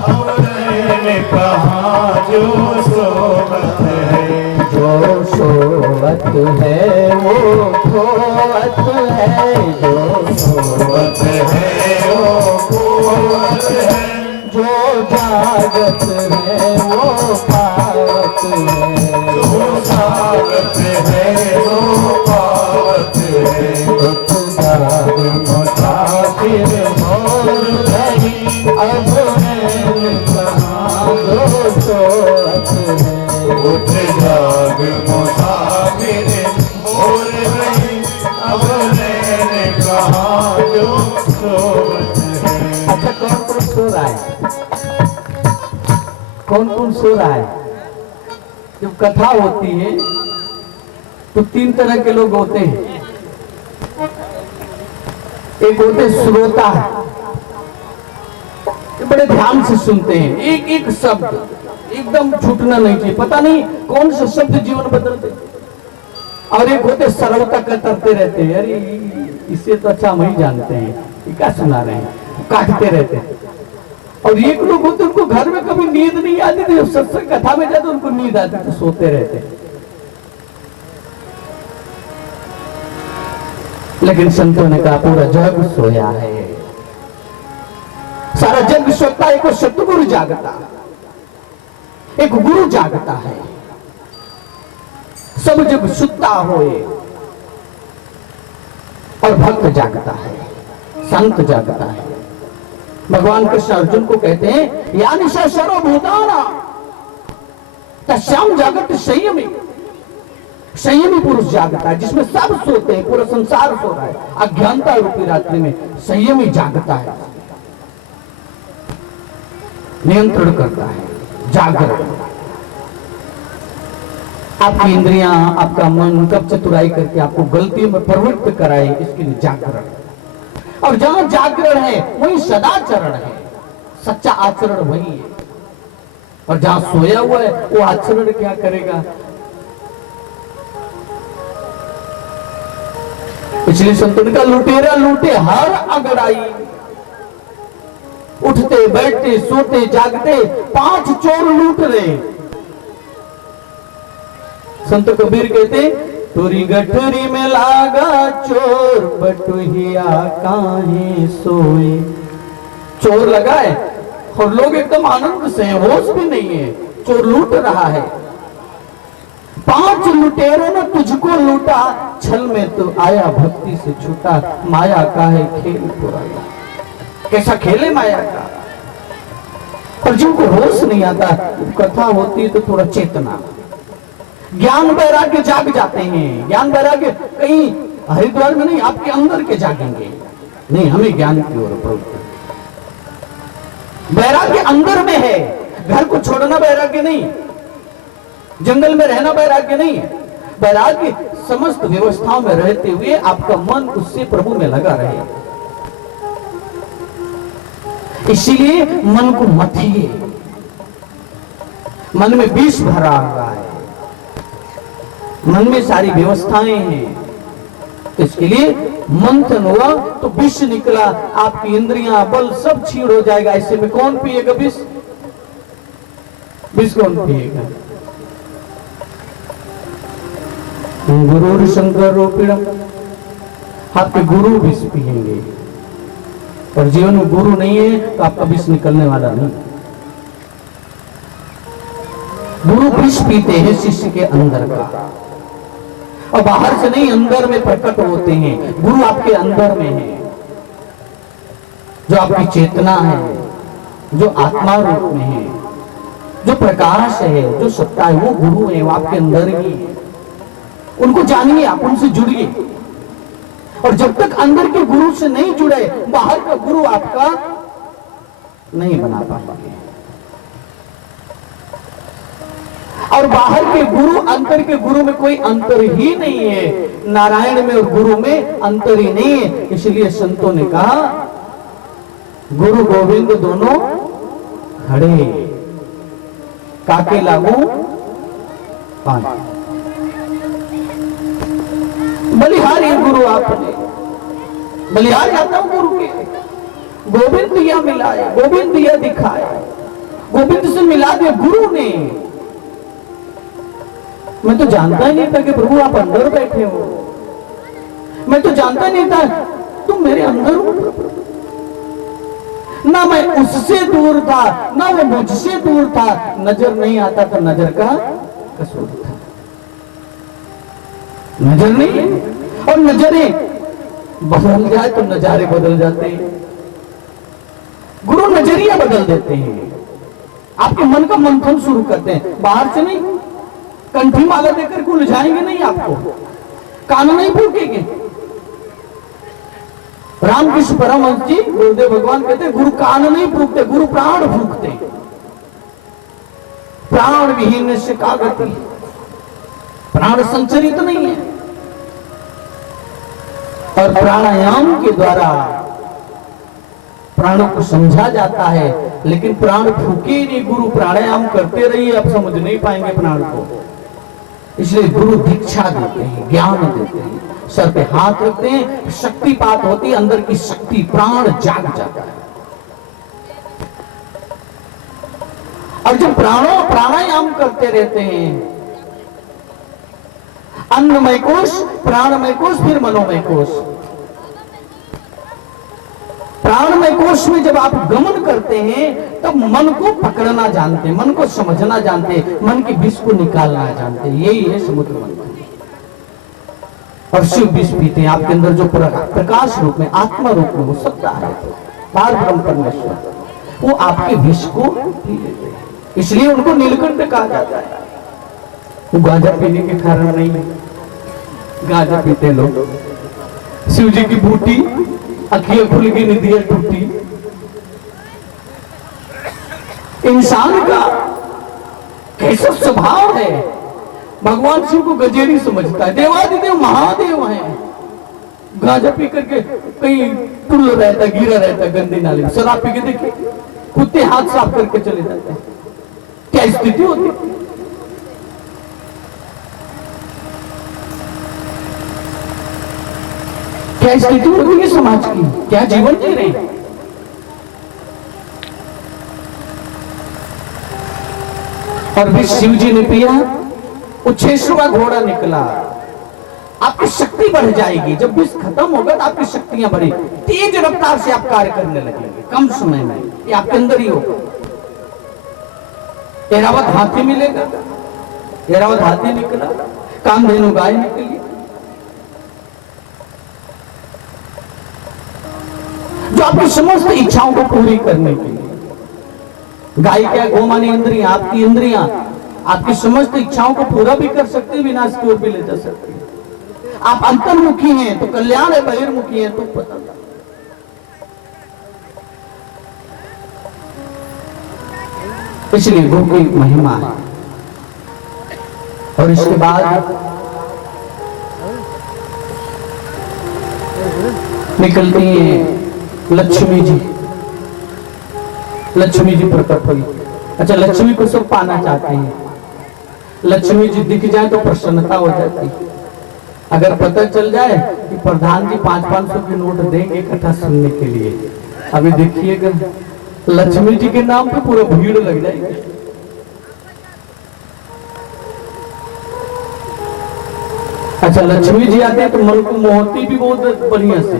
अब रैन कहाँ जो सोवत है। जो सोवत खोवत है वो खोवत है, जो खोवत है वो खोवत है, जो जागत है वो पावत है, जो जागत है वो पावत है। दुख दाग मुसाफिर मोर नहीं, अब नैन कहाँ जो सोवत है। उठ जाग मुसाफिर मोर नहीं, अब मैंने कहा जो सोवत है। अच्छा, कौन कौन सो रहा है? कौन कौन सो रहा है? जब कथा होती है तो तीन तरह के लोग होते हैं। एक होते श्रोता, ये बड़े ध्यान से सुनते हैं, एक एक शब्द एकदम छूटना नहीं चाहिए, पता नहीं कौन से शब्द जीवन बदलते। और एक होते सरलता कतरते रहते हैं, अरे इससे तो अच्छा हम ही जानते हैं, ये क्या सुना रहे हैं, काटते रहते हैं। और एक लोग होते उनको घर में कभी नींद नहीं आती थी, सत्संग कथा में जाते उनको नींद आती तो सोते रहते। लेकिन संतों ने कहा पूरा जग सोया है, सारा जग सोता है, एक सतगुरु जागता है, एक गुरु जागता है, सब जग सुता होए, और भक्त जागता है, संत जागता है। भगवान कृष्ण अर्जुन को कहते हैं या निशा सर्वभूताना तस्याम जागत संयमी। संयमी पुरुष जागता है, जिसमें सब सोते हैं, पूरा संसार सो रहा है, अज्ञानता रूपी रात्रि में संयमी जागता है, नियंत्रण करता है, जागरण। आपकी इंद्रियां, आपका मन कब चतुराई करके आपको गलतियों में प्रवृत्त कराए, इसके लिए जागरण। और जहां जागरण है वही सदाचरण है, सच्चा आचरण वही है। और जहां सोया हुआ है वो आचरण क्या करेगा? इसलिए संतों ने कहा लुटेरा लूटे हर अगड़ाई, उठते बैठते सोते जागते पांच चोर लूट रहे। संत कबीर कहते तोरी गठरी में लागा चोर, बटुहिया काहे सोए। चोर लगा है और लोग एकदम आनंद से हैं, होश भी नहीं है, चोर लूट रहा है। पांच लुटेरों ने तुझको लूटा, छल में तो आया भक्ति से छूटा, माया का है खेल पुराना। कैसा खेले माया का? पर जिनको होश नहीं आता, कथा होती है तो थोड़ा चेतना, ज्ञान वैराग्य जाग जाते हैं। ज्ञान वैराग्य कहीं हरिद्वार में नहीं, आपके अंदर के जागेंगे। नहीं, हमें ज्ञान की ओर प्रवृत्ति, वैराग्य अंदर में है। घर को छोड़ना वैराग्य नहीं, जंगल में रहना वैराग्य नहीं है। वैराग्य समस्त व्यवस्थाओं में रहते हुए आपका मन उससे प्रभु में लगा रहे। इसीलिए मन को मथिए, मन में विष भरा हुआ है, मन में सारी व्यवस्थाएं हैं, तो इसके लिए मंथन हुआ तो विष निकला, आपकी इंद्रियां बल सब छीड़ हो जाएगा। ऐसे में कौन पिएगा विष? विष कौन पिएगा? गुरु शंकर रूपिणम, आपके गुरु विष पिएंगे। और जीवन में गुरु नहीं है तो आपका विष निकलने वाला नहीं। गुरु विष पीते हैं शिष्य के अंदर का, और बाहर से नहीं, अंदर में प्रकट होते हैं। गुरु आपके अंदर में है, जो आपकी चेतना है, जो आत्मा रूप में है, जो प्रकाश है, जो सत्ता है, वो गुरु है, वो आपके अंदर ही है। उनको जानिए, आप उनसे जुड़िए। और जब तक अंदर के गुरु से नहीं जुड़े, बाहर का गुरु आपका नहीं बना पाएंगे। और बाहर के गुरु अंतर के गुरु में कोई अंतर ही नहीं है। नारायण में और गुरु में अंतर ही नहीं है। इसलिए संतों ने कहा गुरु गोविंद दोनों खड़े, काके लागू पानी। बलिहारी गुरु आपने, बलिहार जाता हूं गुरु के। गोविंद दिया मिलाए, गोविंद दिया दिखाए, गोविंद से मिला दिया गुरु ने। मैं तो जानता ही नहीं था कि प्रभु आप अंदर बैठे हो। मैं तो जानता ही नहीं था तुम मेरे अंदर हो। ना मैं उससे दूर था, ना वो मुझसे दूर था। नजर नहीं आता तो नजर का कसूर था। नजर नहीं है, और नजरें बदल जाए तो नजारे बदल जाते हैं। गुरु नजरिया बदल देते हैं, आपके मन का मंथन शुरू करते हैं। बाहर से नहीं, कंठी माला देकर के उलझाएंगे नहीं, आपको कान नहीं फूकेंगे। रामकृष्ण परमहंस जी गुरुदेव भगवान कहते हैं गुरु कान नहीं फूकते, गुरु प्राण फूकते। प्राण विहीन से का गति, प्राण संचरित नहीं है। और प्राणायाम के द्वारा प्राणों को समझा जाता है, लेकिन प्राण फूके नहीं। गुरु प्राणायाम करते रहिए, आप समझ नहीं पाएंगे प्राण को। इसलिए गुरु दीक्षा देते हैं, ज्ञान देते हैं, सर पे हाथ रखते हैं, शक्तिपात होती है, अंदर की शक्ति प्राण जाग जाता है। और जब प्राणायाम करते रहते हैं, अन्नमय कोश, प्राणमय कोश, फिर मनोमय कोश। प्राणमय कोश में जब आप गमन करते हैं तब मन को पकड़ना जानते हैं, मन को समझना जानते हैं, मन की विष को निकालना जानते हैं। यही है समुद्र मंथन। और शिव विष पीते हैं। आपके अंदर जो प्रकाश रूप में, आत्मा रूप में वो सत्ता है, पार ब्रह्म परमेश्वर, वो आपके विष को पी लेते हैं। इसलिए उनको नीलकंठ कहा जाता है। वो गांजा पीने के कारण नहीं, गांजा पीते लोग, शिव जी की बूटी, अखियां खुल गई, निदियां टूटी। इंसान का कैसा स्वभाव है, भगवान शिव को गजेरी समझता है। देवादिदेव महादेव हैं, गांजा पी करके कहीं टुल रहता, गिरा रहता गंदी नाली में। शराब पी के देखिए, कुत्ते हाथ साफ करके चले जाते हैं। क्या स्थिति होती, क्या स्थिति होती है समाज की, क्या जीवन जी रहे हैं। और भी शिव जी ने पिया, वो 600वां घोड़ा निकला। आपकी शक्ति बढ़ जाएगी, जब विष खत्म होगा तो आपकी शक्तियां बढ़ी, तेज रफ्तार से आप कार्य करने लगेंगे कम समय में। ये आपके अंदर ही होगा। ऐरावत हाथी मिलेगा, ऐरावत हाथी निकला, कामधेनु गाय निकली। जो आपकी समस्त इच्छाओं को पूरी करने के लिए, गाय क्या, गो मानी इंद्रियां, आपकी इंद्रियां आपकी समस्त इच्छाओं को पूरा भी कर सकती है, विनाश की ओर भी ले जा सकती है। आप अंतर्मुखी हैं तो कल्याण है, बहिर्मुखी हैं तो पतन। इसलिए गुरु की महिमा है। और इसके बाद निकलती हैं लक्ष्मी जी। लक्ष्मी जी प्रकट हुई। अच्छा, लक्ष्मी को सब पाना चाहते हैं। लक्ष्मी जी दिख जाए तो प्रसन्नता हो जाती। अगर पता चल जाए कि प्रधान जी 500-500 के नोट देंगे कथा सुनने के लिए, अभी देखिएगा लक्ष्मी जी के नाम पे पूरा भीड़ लग जाएगी। अच्छा, लक्ष्मी जी आते हैं तो मन को मोहती भी बहुत बढ़िया से।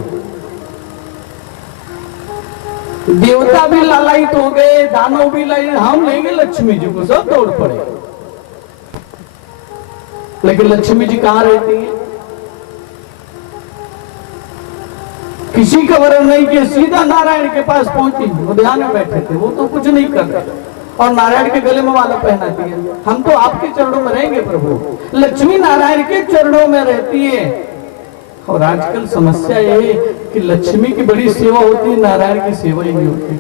देवता भी लालायित हो गए, दानव भी लाए, हम लेंगे लक्ष्मी जी को, सब दौड़ पड़े। लेकिन लक्ष्मी जी कहां रहती है, किसी का वर्ण नहीं किया, सीधा नारायण के पास पहुंची। वो ध्यान में बैठे थे, वो तो कुछ नहीं कर रहे, और नारायण के गले में माला पहना दिया। हम तो आपके चरणों में रहेंगे प्रभु। लक्ष्मी नारायण के चरणों में रहती है। और आजकल समस्या ये है कि लक्ष्मी की बड़ी सेवा होती है, नारायण की सेवा ही नहीं होती।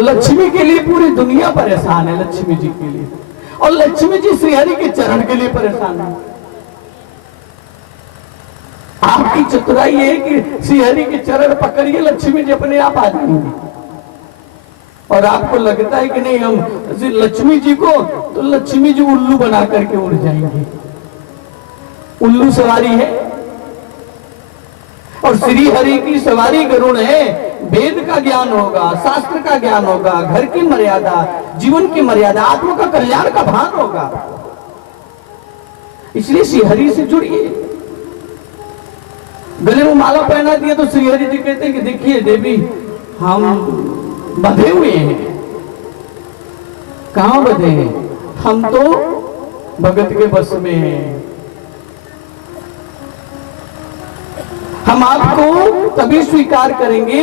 लक्ष्मी के लिए पूरी दुनिया परेशान है, लक्ष्मी जी के लिए, और लक्ष्मी जी श्रीहरि के चरण के लिए परेशान है। आपकी चतुराई है कि श्रीहरि के चरण पकड़िए, लक्ष्मी जी अपने आप आ जाएंगी। और आपको लगता है कि नहीं, हम लक्ष्मी जी को, तो लक्ष्मी जी उल्लू बना करके उड़ जाएंगे। उल्लू सवारी है, और श्री हरि की सवारी गरुड़ है। वेद का ज्ञान होगा, शास्त्र का ज्ञान होगा, घर की मर्यादा, जीवन की मर्यादा, आत्मा का कल्याण का भान होगा। इसलिए श्रीहरि से जुड़िए। गले में माला पहना दिया तो श्रीहरि जी कहते हैं कि देखिए देवी, हम बंधे हुए हैं। कहां बंधे हैं? हम तो भगत के बस में हैं। हम आपको तभी स्वीकार करेंगे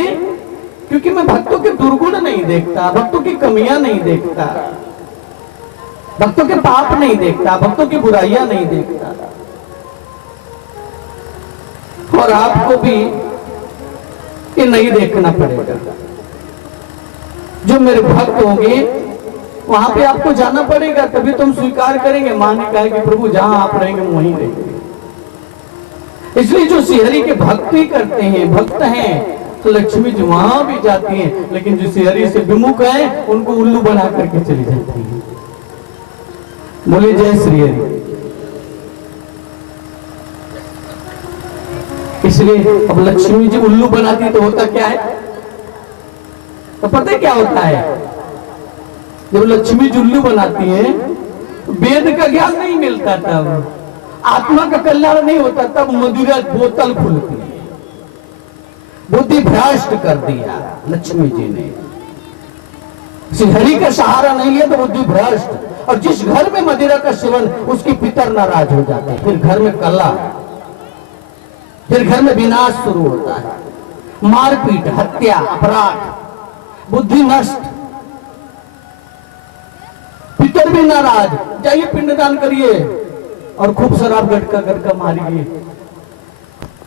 क्योंकि मैं भक्तों के दुर्गुण नहीं देखता, भक्तों की कमियां नहीं देखता, भक्तों के पाप नहीं देखता, भक्तों की बुराइयां नहीं देखता। और आपको भी ये नहीं देखना पड़ेगा। जो मेरे भक्त होंगे वहां पे आपको जाना पड़ेगा, तभी तुम स्वीकार करेंगे। मां ने कहा कि प्रभु जहां आप रहेंगे वहीं रहेंगे। इसलिए जो श्रीहरि के भक्ति करते हैं, भक्त हैं, तो लक्ष्मी जी वहां भी जाती हैं, लेकिन जो श्रीहरि से विमुख है उनको उल्लू बना करके चली जाती है। बोले जय श्रीहरि। इसलिए अब लक्ष्मी जी उल्लू बनाती तो होता क्या है? तो पता है क्या होता है? जब लक्ष्मी जी उल्लू बनाती है वेद का ज्ञान नहीं मिलता, तब आत्मा का कल्याण नहीं होता, तब मदिरा बोतल खुलती है। बुद्धि भ्रष्ट कर दिया लक्ष्मी जी ने। श्रीहरि का सहारा नहीं लिया तो बुद्धि भ्रष्ट। और जिस घर में मदिरा का सेवन, उसके पितर नाराज हो जाते हैं, फिर घर में कलह, फिर घर में विनाश शुरू होता है, मारपीट, हत्या, अपराध, बुद्धि नष्ट, पितर भी नाराज। जाइए पिंडदान करिए और खूब शराब गटका मारिए,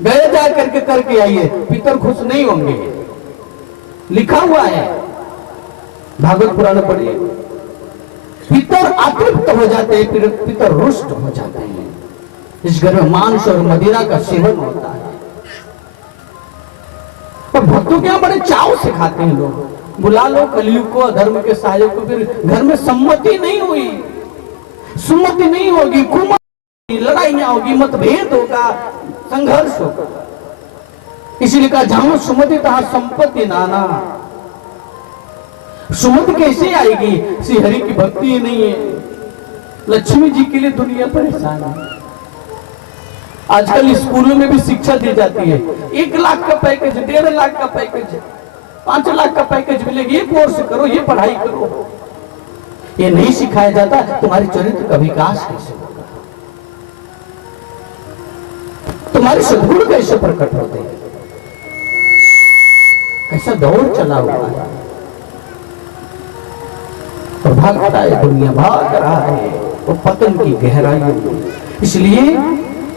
गए जा करके आइए, पितर खुश नहीं होंगे। लिखा हुआ है भागवत पुराण पढ़िए, पितर अतृप्त हो जाते हैं, पितर रुष्ट हो जाते हैं। इस घर में मांस और मदिरा का सेवन होता है। और भक्तों के यहां बड़े चाव से खाते हैं लोग। बुला लो कलयुग को, अधर्म के सहायक को, फिर घर में सम्मति नहीं हुई, सुमति नहीं होगी, कुमति, लड़ाइयां होगी, मतभेद होगा, संघर्ष होगा। इसीलिए कहा जहां सुमति तहां संपत्ति नाना। सुमति कैसे आएगी? श्रीहरि की भक्ति ही नहीं है। लक्ष्मी जी के लिए दुनिया परेशान है। आजकल स्कूलों में भी शिक्षा दी जाती है, 1 लाख का पैकेज, 1.5 लाख का पैकेज, 5 लाख का पैकेज मिलेगी, ये कोर्स करो, ये पढ़ाई करो। ये नहीं सिखाया जाता तुम्हारे चरित्र का विकास कैसे होगा, तुम्हारे सद्गुण कैसे प्रकट होते हैं, कैसा दौर चला हुआ है। और भागता है दुनिया, भाग रहा है वो पतन की गहराइयों में। इसलिए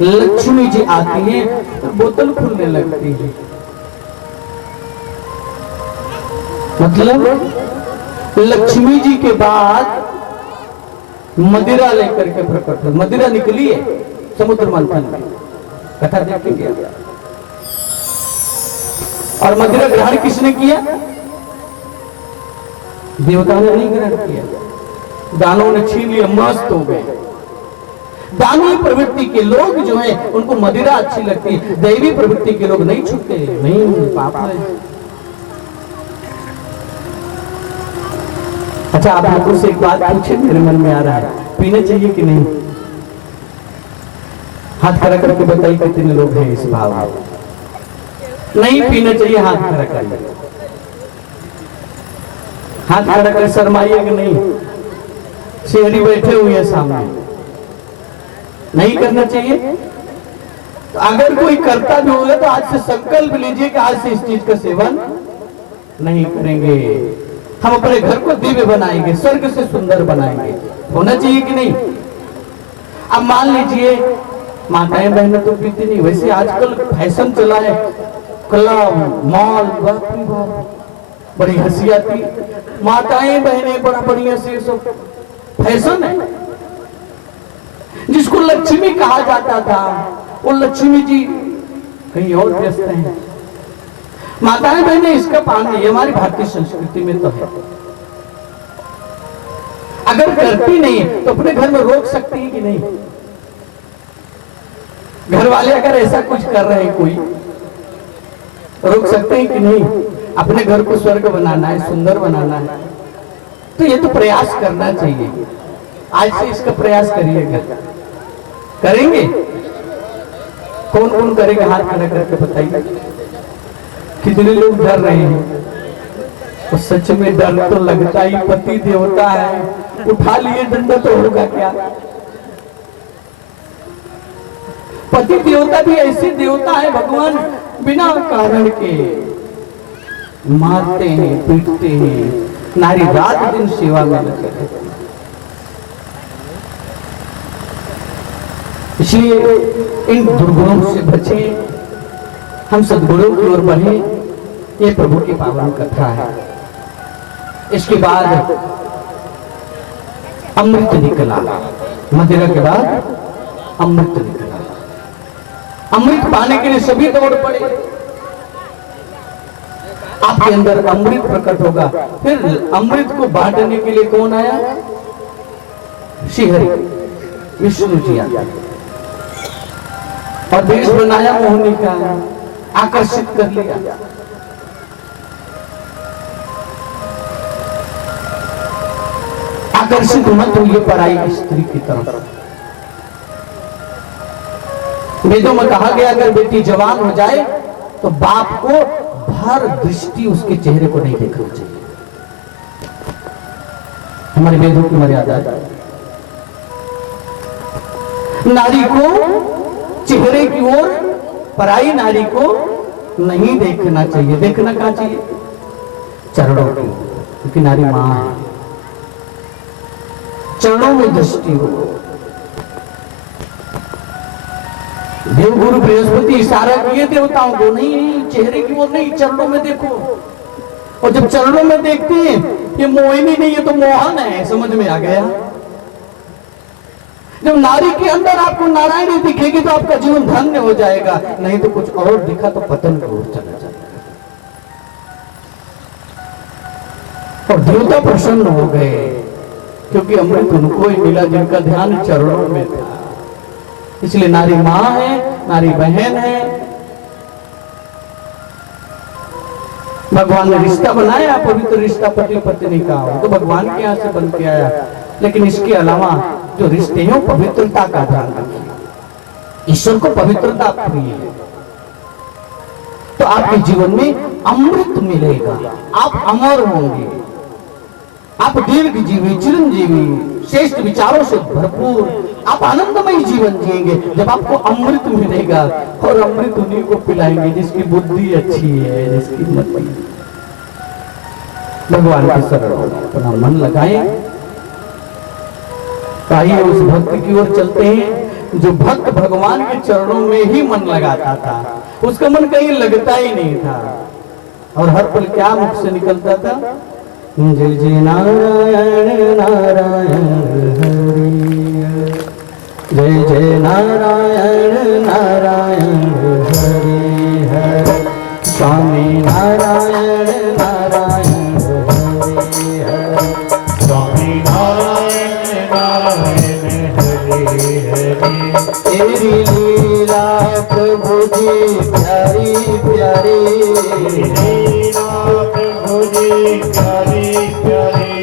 लक्ष्मी जी आती है तो बोतल खुलने लगती है। मतलब लक्ष्मी जी के बाद मदिरा लेकर के प्रकट हो। मदिरा निकली है समुद्र मंथन में, कथा देखेंगे। और मदिरा ग्रहण किसने किया? देवताओं ने नहीं ग्रहण किया, दानों ने छीन लिया, मस्त हो गए। दानवी प्रवृत्ति के लोग जो हैं उनको मदिरा अच्छी लगती है, दैवी प्रवृत्ति के लोग नहीं छूते, नहीं, पाप है। अच्छा, आप लोगों से एक बात पूछे, मेरे मन में आ रहा है, पीना चाहिए कि नहीं? हाथ खड़ा करके बताइए कितने लोग हैं इस भाव में। नहीं पीना चाहिए, हाथ खड़ा करिए। हाथ खड़ा कर, शर्माइए कि नहीं? श्रीहरि बैठे हुए हैं सामने, नहीं करना चाहिए। तो अगर कोई करता भी होगा तो आज से संकल्प लीजिए कि आज से इस चीज का सेवन नहीं करेंगे। हम अपने घर को दिव्य बनाएंगे, स्वर्ग से सुंदर बनाएंगे। होना चाहिए कि नहीं? अब मान लीजिए माताएं बहनें तो पीती नहीं, वैसे आजकल फैशन चला है, क्लब, मॉल, बाप रे बाप, बड़ी हंसी आती। माताएं बहनें बड़ा बढ़िया से सब फैशन है। जिसको लक्ष्मी कहा जाता था वो लक्ष्मी जी कहीं और व्यस्त हैं। माताएं बहनें इसका पान नहीं, हमारी भारतीय संस्कृति में तो है। अगर करती नहीं तो अपने घर में रोक सकती है कि नहीं? घर वाले अगर ऐसा कुछ कर रहे हैं कोई, रोक सकते हैं कि नहीं? अपने घर को स्वर्ग बनाना है, सुंदर बनाना है, तो ये तो प्रयास करना चाहिए। आज से इसका प्रयास करिएगा। करेंगे? कौन कौन करेगा? हाथ खड़ा करके बताइए। कितने लोग डर रहे हैं? तो सच में डर तो लगता ही, पति देवता है, उठा लिए डंडा तो होगा क्या? पति देवता भी ऐसे देवता है, भगवान बिना कारण के मारते हैं, पीटते हैं, नारी रात दिन सेवा में लगे रहती है। इसलिए इन दुर्गुणों से बचे, हम सद्गुणों की ओर बढ़े। ये प्रभु की पावन कथा है। इसके बाद अमृत निकला, मदिरा के बाद अमृत निकला। अमृत पाने के लिए सभी दौड़ पड़े। आपके अंदर अमृत प्रकट होगा। फिर अमृत को बांटने के लिए कौन आया? श्री हरि विष्णु जी आया और देश बनाया मोहनी का, आकर्षित कर लिया। आकर्षित मत हुई पराई स्त्री की तरफ। वेदों में कहा गया अगर बेटी जवान हो जाए तो बाप को भर दृष्टि उसके चेहरे को नहीं देखना चाहिए। हमारे वेदों की मर्यादा है। नारी को चेहरे की ओर, पराई नारी को नहीं देखना चाहिए। देखना कहां चाहिए? चरणों की, क्योंकि नारी मां है। चरणों में दृष्टि हो। देवगुरु बृहस्पति इशारा किए देवताओं को, नहीं चेहरे की ओर नहीं, चरणों में देखो। और जब चरणों में देखते हैं ये मोहिनी नहीं, ये तो मोहन है, समझ में आ गया। जब नारी के अंदर आपको नारायणी दिखेगी तो आपका जीवन धन्य हो जाएगा, नहीं तो कुछ और दिखा तो पतन की ओर चला जाएगा। और देवता प्रसन्न हो गए क्योंकि अमृत उनको ही मिला जिनका ध्यान चरणों में था। इसलिए नारी मां है, नारी बहन है। भगवान ने रिश्ता बनाया, पवित्र रिश्ता पति पत्नी का हो, तो भगवान के यहां से बन के आया। लेकिन इसके अलावा जो रिश्ते हैं पवित्रता का ध्यान रखिए। ईश्वर को पवित्रता प्रिय है तो आपके जीवन में अमृत मिलेगा, आप अमर होंगे, आप दीर्घ जीवी, चिरंजीवी, श्रेष्ठ विचारों से भरपूर, आप आनंदमय जीवन जिएंगे जब आपको अमृत मिलेगा। और अमृत उन्हीं को पिलाएंगे जिसकी बुद्धि अच्छी है, जिसकी मति। भगवान के शरण अपना मन लगाएं। आइए उस भक्त की ओर चलते हैं जो भक्त भगवान के चरणों में ही मन लगाता था। उसका मन कहीं लगता ही नहीं था। और हर पल क्या मुख से निकलता था? जय जय नारायण नारायण हरि, जय जय नारायण नारायण हरि हरि, स्वामी नारायण नारायण हरि हरि, स्वामी नारायण नारायण हरि हरि। तेरी लीला प्रभु जी प्यारी प्यारी, लीला प्रभु जी प्यारी प्यारी।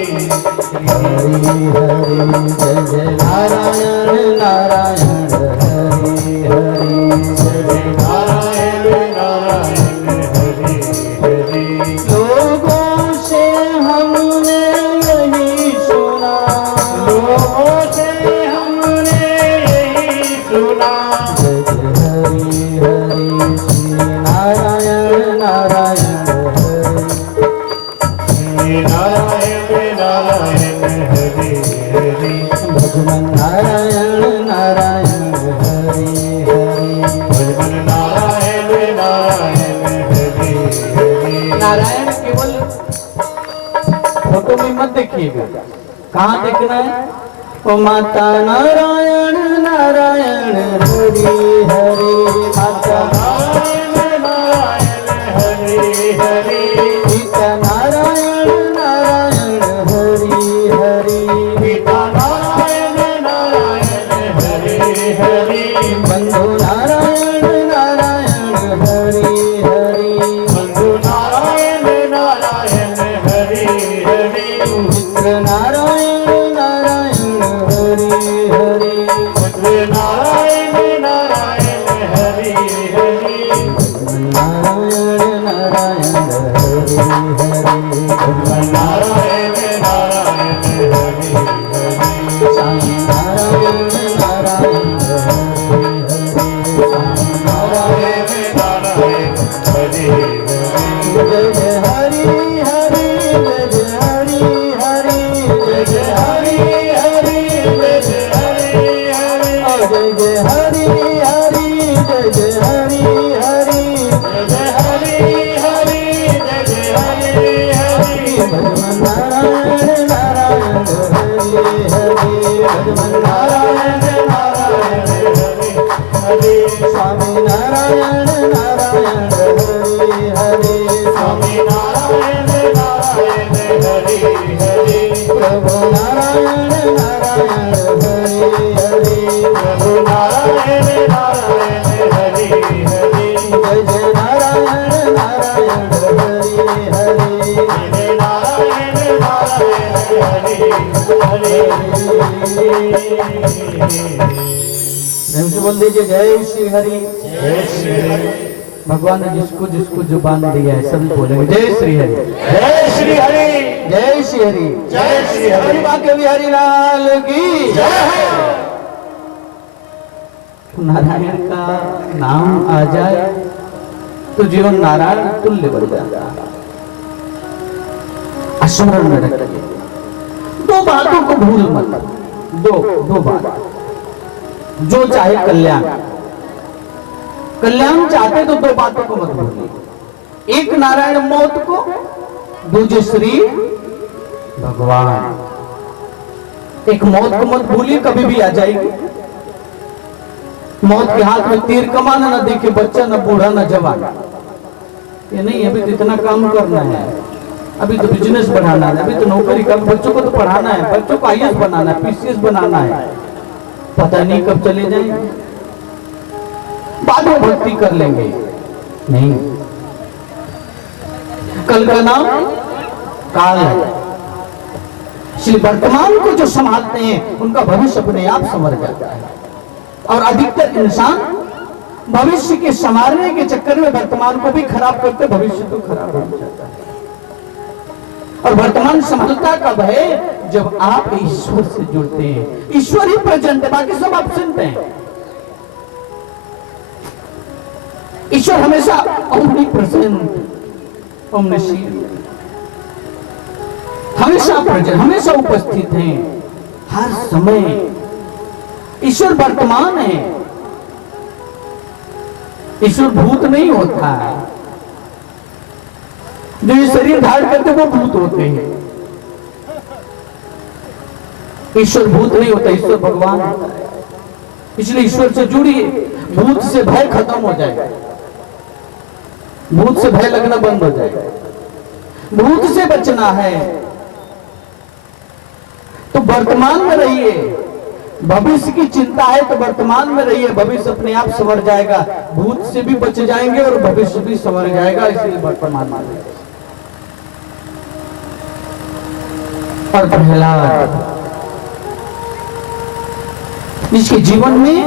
हरि हरि, जय जय नारायण नारायण हरि हरि, जय जय नारायण नारायण हरि हरि। लोगों से हमने यही सुना, लोगों से हमने यही सुना। जय जय हरि हरि, श्री नारायण नारायण हरि, श्री नारायण नारायण हरि हरि। भगवान नारायण नारायण हरि हरि, भगवान नारायण नारायण हरि हरि। नारायण केवल फोटो में मत देखिएगा, कहाँ देखना है? ओ माता नारायण नारायण हरि हरि, माता नारायण नारायण हरि हरि। पिता नारायण नारायण हरि हरि, पिता नारायण नारायण हरि हरि। बंधु नारायण नारायण हरि हरि, बंधु नारायण नारायण हरि हरि। मित्र नारायण नारायण हरि हरि, पुत्र नारायण हरि हरि जय जय हरि हरि जय जय हरि हरि जय जय हरि हरि जय हरि हरि जय जय हरि हरि भगवान नारायण नारायण हरि हरि भगवान नारायण नारायण हरि हरि स्वामी नारायण नारायण हरि हरि स्वामी नारायण नारायण हरि हरि प्रभु नारायण नारायण हरि हरि प्रभु नारायण नारायण हरि हरि जय जय नारायण नारायण हरि हरि जय नारायण नारायण हरि हरि प्रेम से बोल दीजिए जय श्री हरि। जय श्री हरि भगवान ने जिसको जिसको जुबान दिया है सभी बोलेंगे जय श्री हरि जय श्री हरि जय श्री हरि जय श्री हरि हरि बाके बिहारी लाल की जय हो नारायण का नाम आ जाए तो जीवन नारायण तुल्य बन जाता है। स्मरण में रखिए दो बातों को भूल मत। दो बात जो चाहे कल्याण कल्याण चाहते तो दो बातों को मत भूलिए। एक नारायण मौत को, दूसरे श्री भगवान। एक मौत को मत भूलिए, कभी भी आ जाएगी। मौत के हाथ में तीर कमाना, न देखे बच्चा, न बूढ़ा, न जवान। ये नहीं, अभी तो इतना काम करना है, अभी तो बिजनेस बढ़ाना है, अभी तो नौकरी कर, बच्चों को तो पढ़ाना है, बच्चों को आईएएस बनाना है, पीसीएस बनाना है। पता नहीं कब चले जाएंगे, बाद में भक्ति कर लेंगे। नहीं, कल का नाम काल है। इसलिए वर्तमान को जो संभालते हैं उनका भविष्य अपने आप संवर जाता है। और अधिकतर इंसान भविष्य के संवारने के चक्कर में वर्तमान को भी खराब करते, भविष्य तो खराब हो जाता है। और वर्तमान संभलता कब है? जब आप ईश्वर से जुड़ते हैं। ईश्वर ही प्रेजेंट है, बाकी सब एब्सेंट हैं। ईश्वर हमेशा ओमनी प्रेजेंट, ओमनिशिएंट, हमेशा प्रेजेंट, हमेशा उपस्थित हैं हर समय। ईश्वर वर्तमान है। ईश्वर भूत नहीं होता है। जो ये शरीर धारण करते वो भूत होते हैं। ईश्वर भूत नहीं होता, ईश्वर भगवान होता है। इसलिए ईश्वर से जुड़िए, भूत से भय खत्म हो जाएगा, भूत से भय लगना बंद हो जाएगा। भूत से बचना है तो वर्तमान में रहिए। भविष्य की चिंता है तो वर्तमान में रहिए, भविष्य अपने आप संवर जाएगा। भूत से भी बच जाएंगे और भविष्य भी संवर जाएगा, इसलिए वर्तमान में रहिए। और प्रहलाद, जिसके जीवन में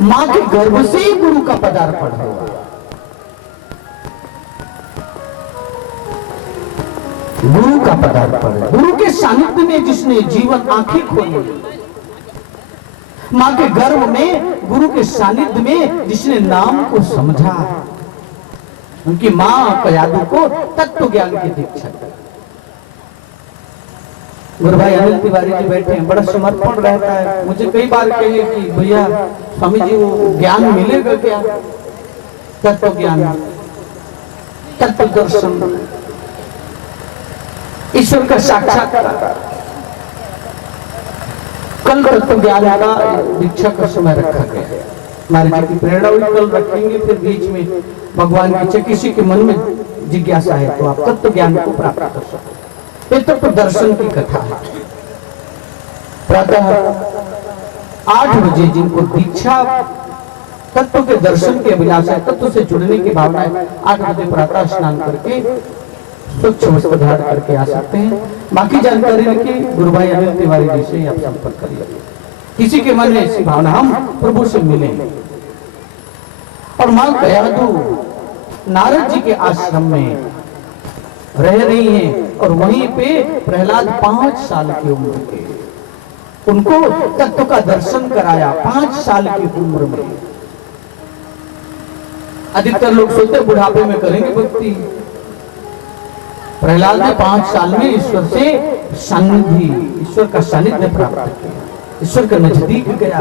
मां के गर्भ से ही गुरु का पदार्पण हुआ। गुरु का पदार्पण, गुरु के सानिध्य में जिसने जीवन आंखें खोली, मां के गर्भ में गुरु के सानिध्य में जिसने नाम को समझा, उनकी मां कयादू को तत्व ज्ञान की दीक्षा दी। गुरु भाई अनिल तिवारी जी बैठे हैं, बड़ा समर्पण रहता है। मुझे कई बार कहे कि भैया स्वामी जी वो ज्ञान मिलेगा क्या? तत्व ज्ञान, तत्व दर्शन, ईश्वर का साक्षात्कार। कल तत्व ज्ञान का दीक्षा का समय रखा गया। महाराज जी की प्रेरणा हुई, कल रखेंगे। फिर बीच में भगवान की किसी के मन में जिज्ञासा है तो आप तत्व ज्ञान को प्राप्त कर सकते। ये तत्व दर्शन की कथा है। प्रातः 8 बजे जिनको दीक्षा तत्व के दर्शन की अभिलाषा है, तत्व से जुड़ने की भावना है, 8 बजे प्रातः स्नान करके स्वच्छ वस्त्र धारण करके आ सकते हैं। बाकी जानकारी लिखिए, गुरु भाई अनिल तिवारी जी से आप संपर्क करिए। किसी के मन में ऐसी भावना, हम प्रभु से मिलेंगे। और मां कयादू नारद जी के आश्रम में रह रही हैं और वहीं पे प्रहलाद 5 साल की उम्र के, उनको तत्व का दर्शन कराया 5 साल की उम्र में। अधिकतर लोग सोचते बुढ़ापे में करेंगे भक्ति। प्रहलाद ने 5 साल में ईश्वर से सानिध्य, ईश्वर का सानिध्य प्राप्त किया, ईश्वर के नजदीक गया।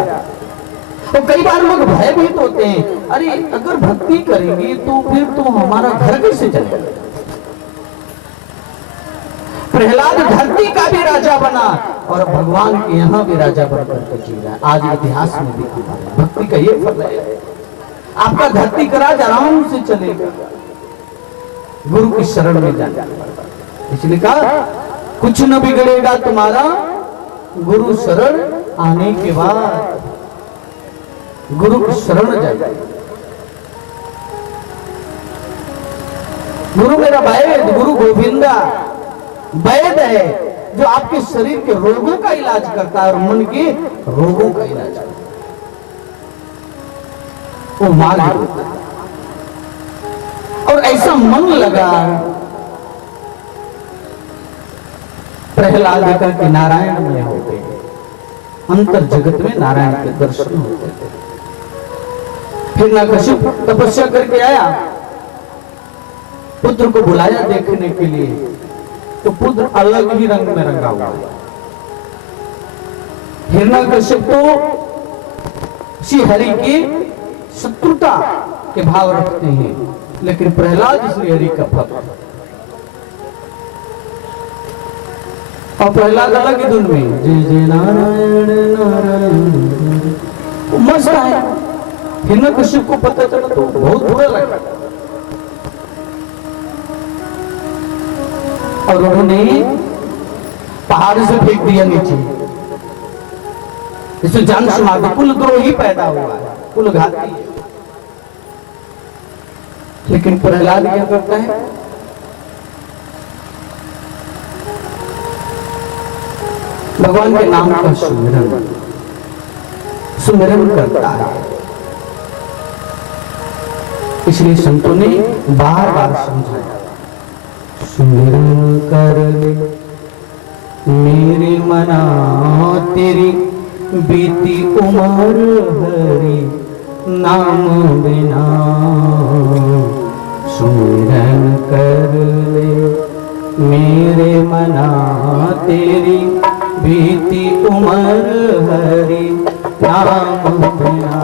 तो कई बार लोग भयभीत होते हैं, अरे अगर भक्ति करेंगे तो फिर तो हमारा घर कैसे चलेगा। प्रहलाद धरती का भी राजा बना और भगवान के यहाँ भी राजा बनकर के जी रहा है। आज इतिहास में भी भक्ति का ये फल है, आपका धरती का राज आराम से चलेगा, गुरु की शरण में जाना। इसलिए कहा कुछ न बिगड़ेगा तुम्हारा गुरु शरण आने के बाद, गुरु की शरण जाए। गुरु मेरा वैद, गुरु गोविंदा वैद है, जो आपके शरीर के रोगों का इलाज करता है और मन के रोगों का इलाज करता है। वो मार्ग होता है और ऐसा मन लगा प्रहलाद का कि नारायण में हो गए, अंतर जगत में नारायण के दर्शन होते थे। फिर हिरण्यकशिप तपस्या करके आया, पुत्र को बुलाया देखने के लिए, तो पुत्र अलग ही रंग में रंगा हुआ है। हिरण्यकशिप तो श्री हरि की शत्रुता के भाव रखते हैं, लेकिन प्रहलाद श्री हरि का भक्त। और प्रहलाद अलग ही धुन में जय जय नारायण नारायण मस्त है। हिरण्यकशिप को पता चला तो बहुत बुरा लगा और उन्होंने पहाड़ से फेंक दिया नीचे। इससे जान समाधि कुल द्रोही पैदा हुआ है, कुल घाती है। लेकिन प्रहलाद क्या करता है, भगवान के नाम का सुमिरन सुमिरन करता है। इसलिए संतों ने बार बार समझाया, सुमिरन कर ले मेरे मना तेरी बीती उम्र हरि नाम बिना। सुमिरन कर ले मेरे मना तेरी बीती उम्र हरि नाम बिना।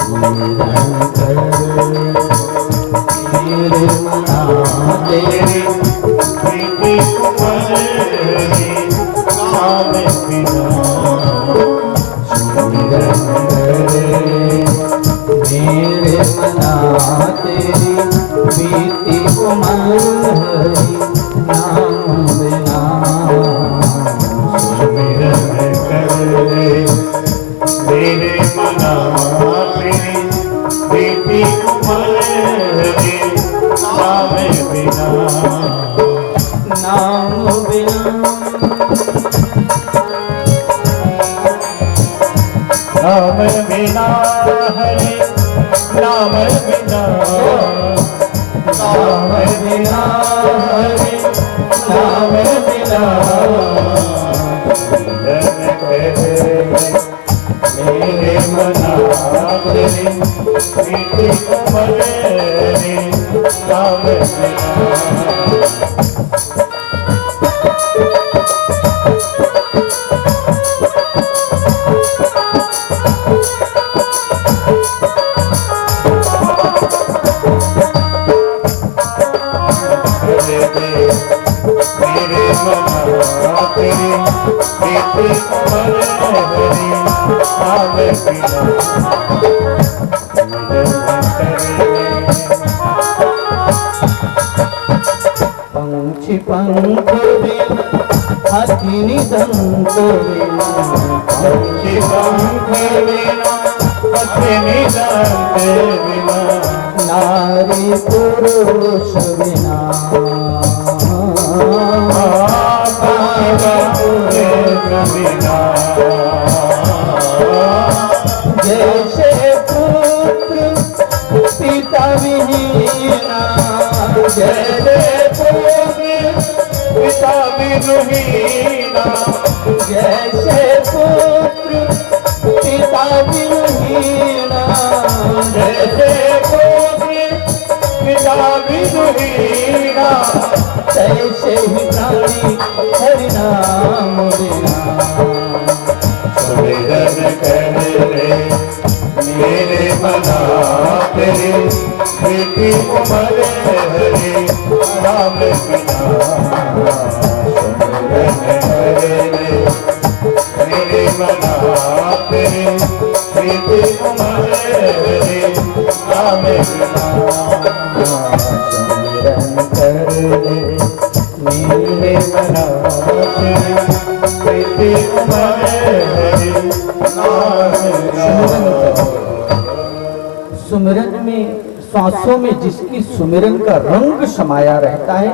सुमिरन कर मेरे मना तेरी बीती उम्र हरि नाम बिना। सुमिरन कर मेरे मना तेरी बीती उम्र हरि नाम बिना। सुमिरन कर मेरे मना तेरी बीती उम्र हरि नाम बिना। नाम बिना नाम बिना हरि नाम बिना। नाम बिना हरि नाम बिना। मेरे मना तेरी बीती उम्र हरि नाम बिना। मेरे मना तेरी बीती उम्र हरि नाम बिना। पंछी पंख बिन हथिनी दंत बिन। पंछी पंख बिना हथिनी दंत बिना। नारी पुरुष बिना। बिना जैसे पुत्र पिता विहीना। जैसे पुत्र पिता विहीना। जैसे पुत्र पिता विहीना। जैसे पुत्र पिता विहीना। तैसे ही प्राणी हरि नाम बिना। सुमिरन कर रे मेरे मना तेरे बेटी उमर हरे नाम बिना। सुमिरन कर रे मेरे मना तेरे बेटी उमर हरे नाम बिना। सुमिरन कर ले मेरे मना तेरे बेटी उमर हरे नाम बिना। सुमिरन में सांसों में जिसकी सुमिरन का रंग समाया रहता है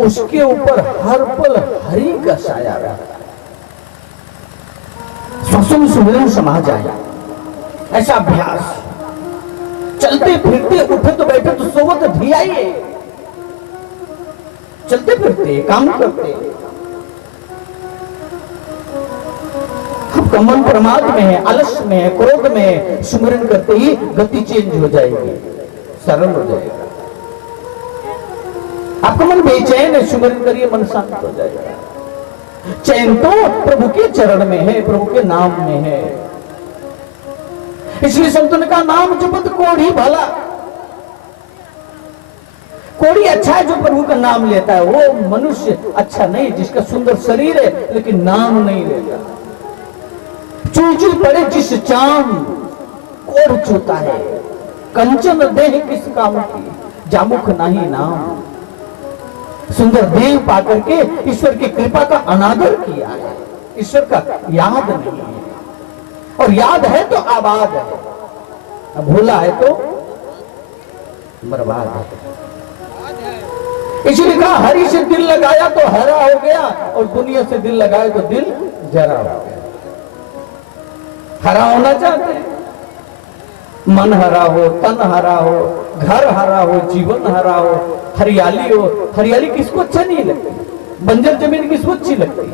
उसके ऊपर हर पल हरि का साया रहता है। सांसों में सुमिरन समा जाए ऐसा अभ्यास। चलते फिरते उठे तो बैठे तो सोवत धियाइए। चलते फिरते काम करते आपका मन प्रमाद में है, आलस्य में है, क्रोध में है, सुमिरन करते ही गति चेंज हो जाएगी, सरल हो जाएगा। आपका मन बेचैन है, सुमिरन करिए मन शांत हो जाएगा। चैन तो प्रभु के चरण में है, प्रभु के नाम में है। इसलिए संतों ने कहा नाम जपत कोढ़ी भला। कोढ़ी अच्छा है जो प्रभु का नाम लेता है, वो मनुष्य अच्छा नहीं जिसका सुंदर शरीर है लेकिन नाम नहीं लेता। चूचू पड़े जिस चाम कोढ़ चूता है, कंचन देह किस काम की जामुख नहीं नाम। सुंदर देह पाकर के ईश्वर की कृपा का अनादर किया है, ईश्वर का याद नहीं है। और याद है तो आबाद है, भूला है तो बर्बाद है। इसलिए कहा हरि से दिल लगाया तो हरा हो गया, और दुनिया से दिल लगाया तो दिल जरा हो गया। हरा होना चाहते हैं, मन हरा हो, तन हरा हो, घर हरा हो, जीवन हरा हो, हरियाली हो। हरियाली किसको अच्छा नहीं लगती? बंजर जमीन किसको अच्छी लगती?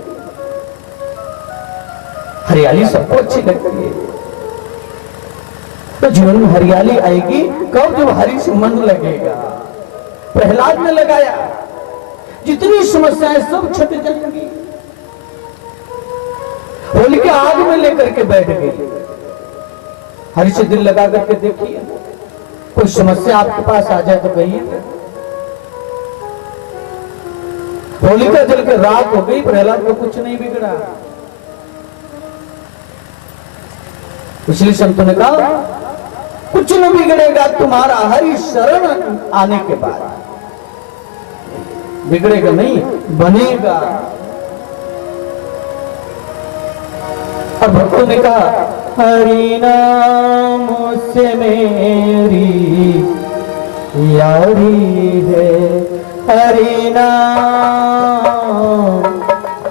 हरियाली सबको अच्छी लगती है। तो जीवन में हरियाली आएगी कब? जब हरि से मन लगेगा। प्रहलाद ने लगाया, जितनी समस्याएं सब छट जाएंगी। होलिका आग में लेकर के बैठ गई। हरि से दिल लगा करके देखिए, कोई समस्या आपके पास आ जाए तो कहिए। होलिका जल के रात हो गई, प्रहलाद को कुछ नहीं बिगड़ा। इसलिए संतों ने कहा कुछ न बिगड़ेगा तुम्हारा हरि शरण आने के बाद। बिगड़ेगा नहीं, बनेगा। और भक्तों ने कहा हरि नाम से मेरी यारी है। हरि नाम,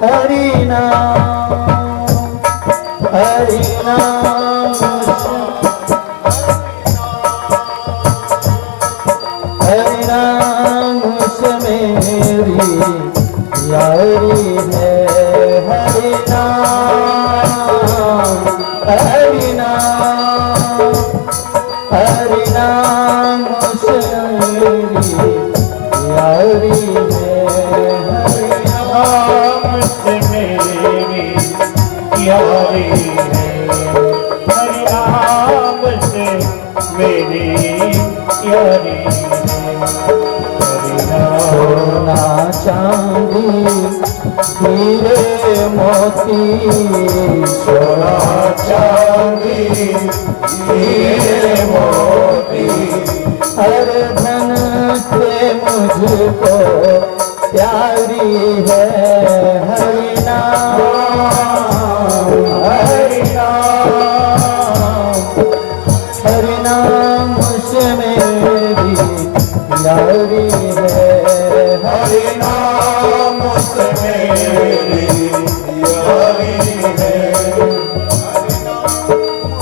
हरि नाम, हरि नाम, हरि नाम से मेरी यारी है। हरि नाम, हरि नाम, हरि नाम से मेरी यारी है। हरि नाम से मेरी यारी है। हरि नाम से मेरी यारी है। हरि नाम सोना चांदी हीरे मोती, सोना चांदी हीरे मोती, हर धन से मुझको प्यारी है। हरि नाम, हरि नाम, हरि नाम से मेरी यारी है। हरि नाम से मेरी यारी है। हरि नाम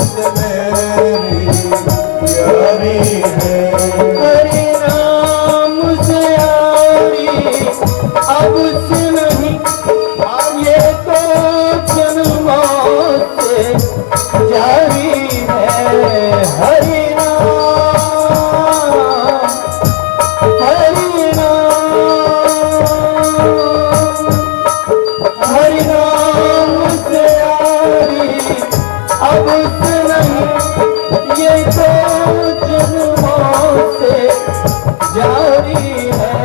से मेरी यारी है। हरि नाम से कुछ नहीं ये तो जन्मों से जारी है,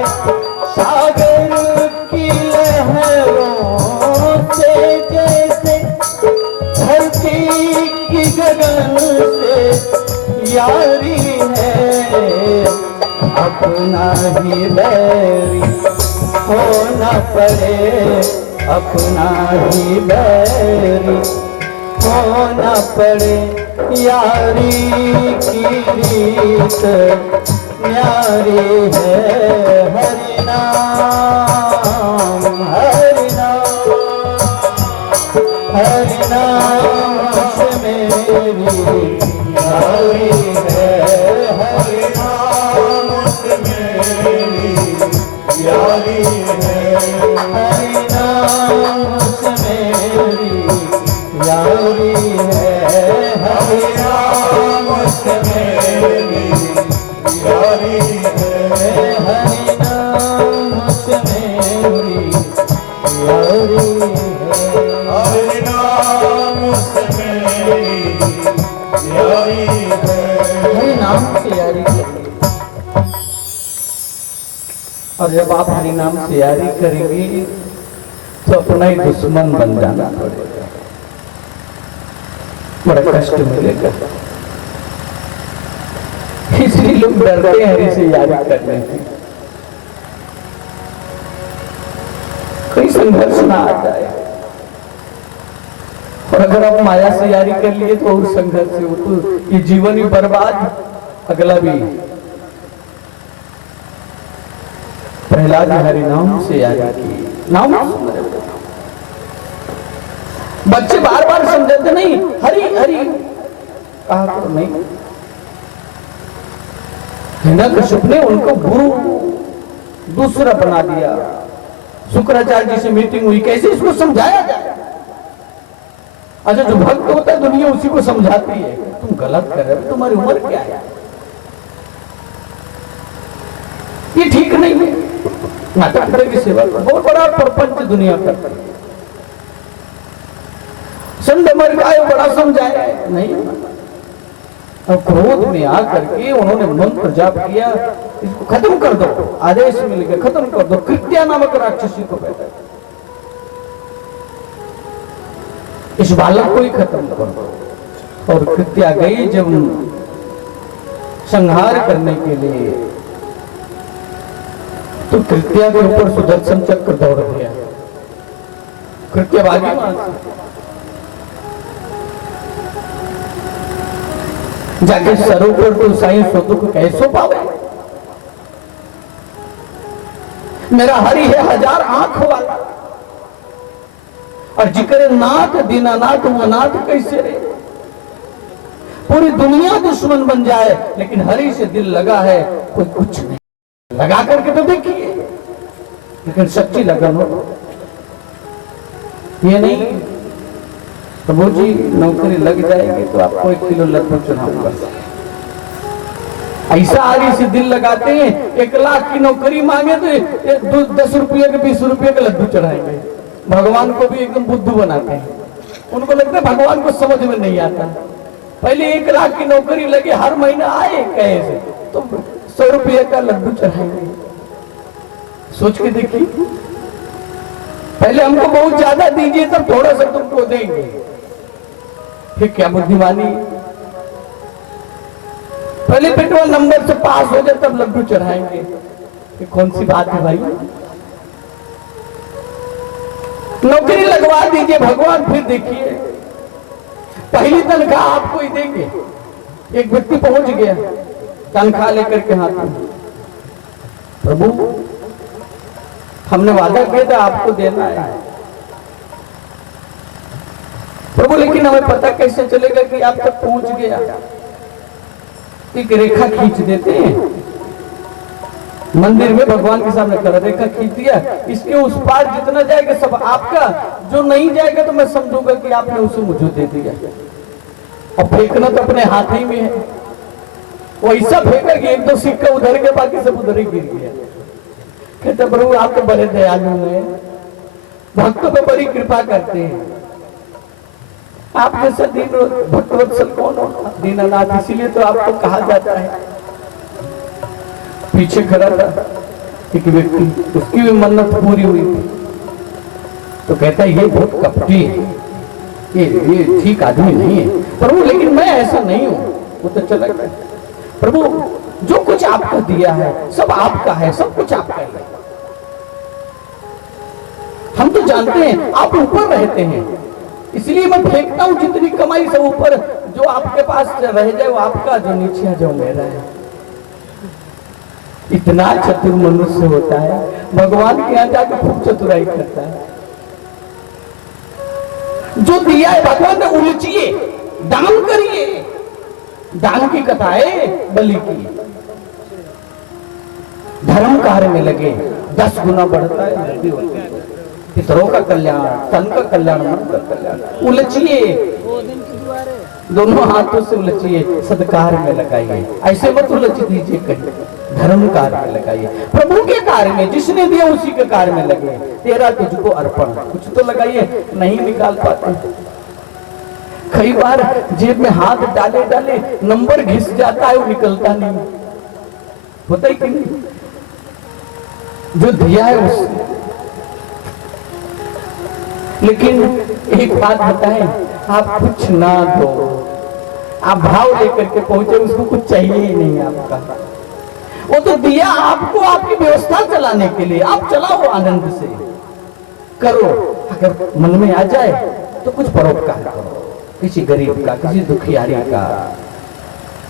सागर की लहरों से जैसे धरती की गगन से यारी है, अपना ही बैरी होना पड़े, अपना ही बैरी होना पड़े, यारी की रीत न्यारी है, हरि नाम हरि नाम हरि नाम से मेरी यारी है, हरि नाम से मेरी यारी है, हरि नाम से मेरी यारी है, हरि नाम से मेरी यारी है, हरि नाम से मेरी यारी है, हरि नाम से मेरी यारी है, हरि नाम से यारी करेंगे। और जब आप हरि नाम से यारी करेंगे तो अपना ही दुश्मन बन जाना पड़ेगा, बड़ा कष्ट मिलेगा। इसलिए लोग डरते हैं हरि से यारी करने से, कोई संघर्ष ना आ जाए। और अगर आप माया से यारी कर लिए तो और संघर्ष से हो तो ये जीवन ही बर्बाद, अगला भी। प्रहलाद हरि नाम से यारी की, नाम बच्चे बार बार समझते नहीं, हरि हरि कहा तो नहीं। हिरण्यकश्यप ने उनको गुरु दूसरा बना दिया। शुक्राचार्य जी से मीटिंग हुई, कैसे इसको समझाया जाए। अच्छा, जो भक्त होता है दुनिया उसी को समझाती है, तुम गलत कर रहे हो, तुम्हारी उम्र क्या है, ये ठीक नहीं है। माता पिता की सेवा बहुत बड़ा प्रपंच दुनिया करती है। संत मर का बड़ा समझाया नहीं, और क्रोध में आकर के उन्होंने मंत्र जाप किया, इसको खत्म कर दो, आदेश मिल गया, खत्म कर दो, कृत्या नामक राक्षसी को पैदा, इस बालक को ही खत्म कर दो। और कृत्या गई जब संहार करने के लिए, तो कृत्या के ऊपर सुदर्शन चक्र दौड़ गया, कृत्या भागी वहां से, जाके सरों पर तो साईं स्वतु को कैसो पावे। मेरा हरि है हजार आंख वाला, और जिक्र नाथ दीनानाथ वो नाथ कैसे रे। पूरी दुनिया दुश्मन बन जाए लेकिन हरि से दिल लगा है, कोई कुछ नहीं। लगा करके तो देखिए, लेकिन सच्ची लगन हो, ये नहीं प्रभु जी नौकरी लग जाएगी तो आपको 1 किलो लड्डू चढ़ाऊंगा। ऐसा आगे से दिल लगाते हैं, 1 लाख की नौकरी मांगे तो 10 रुपये के 20 रुपये के लड्डू चढ़ाएंगे। भगवान को भी एकदम बुद्धू बनाते हैं, उनको लगता है भगवान को समझ में नहीं आता। पहले 1 लाख की नौकरी लगे, हर महीना आए कैसे तो 100 रुपये का लड्डू चढ़ाएंगे। सोच के देखिए, पहले हमको बहुत ज्यादा दीजिए तब थोड़ा सा तुमको देंगे, फिर क्या बुद्धिमानी। पहले पेट्रोल नंबर से पास हो जाए तब लड्डू चढ़ाएंगे, ये कौन सी बात है भाई। नौकरी लगवा दीजिए भगवान, फिर देखिए पहली तनख्वाह आपको ही देंगे। एक व्यक्ति पहुंच गया तनख्वाह लेकर के हाथ में, प्रभु हमने वादा किया था आपको देना है प्रभु, लेकिन हमें पता कैसे चलेगा कि आप तक पहुंच गया। एक रेखा खींच देते हैं मंदिर में, भगवान के सामने कर रेखा खींच दिया, इसके उस पार जितना जाएगा सब आपका, जो नहीं जाएगा तो मैं समझूंगा कि आपने उसे मुझे दे दिया। और फेंकना तो अपने हाथ ही में है, वो ऐसा फेंका कि 1-2 सिक्का उधर के बाकी सब उधर ही गिर गया। कहते प्रभु आप तो बड़े दयालु हैं, भक्तों पे बड़ी कृपा करते हैं। आप जैसा दीन भक्तवत्सल कौन होगा? दीनानाथ, इसीलिए तो आपको कहा जाता है। पीछे खड़ा था एक व्यक्ति, उसकी भी मन्नत पूरी हुई थी, तो कहता है ये बहुत कपटी है, ये ठीक आदमी नहीं है प्रभु, लेकिन मैं ऐसा नहीं हूं। वो तो चला गया। प्रभु, जो कुछ आपको दिया है सब आपका है, सब कुछ आपका है। हम तो जानते हैं आप ऊपर रहते हैं, इसलिए मैं फेंकता हूं जितनी कमाई सब ऊपर, जो आपके पास रह जाए वो आपका, जो नीचे है जो मेरा है। इतना चतुर मनुष्य होता है, भगवान के यहां जाकर खूब चतुराई करता है। जो दिया है भगवान ने उलझिए, दान करिए। दान की कथा है बलि की। धर्म कार्य में लगे 10 गुना बढ़ता है, वृद्धि होती है। पितरों का कल्याण, तन का कल्याण, मन का कल्याण। उलझिए, दोनों हाथों से उलझिए, सदकार में लगाइए। ऐसे मत उलझ दीजिए कहीं, धर्म कार्य में लगाइए। प्रभु के कार्य में, जिसने दिया उसी के कार्य में लगे। तेरा तुझको अर्पण, कुछ तो लगाइए। नहीं निकाल पाते, कई बार जेब में हाथ डाले डाले नंबर घिस जाता है, वो निकलता नहीं। होता ही कि नहीं? जो दिया है उसने। लेकिन एक बात बताएं, आप कुछ ना दो, आप भाव लेकर के पहुंचे, उसको कुछ चाहिए ही नहीं आपका। वो तो दिया आपको आपकी व्यवस्था चलाने के लिए, आप चलाओ आनंद से करो। अगर मन में आ जाए तो कुछ परोपकार करो, किसी गरीब का, किसी दुखियारी का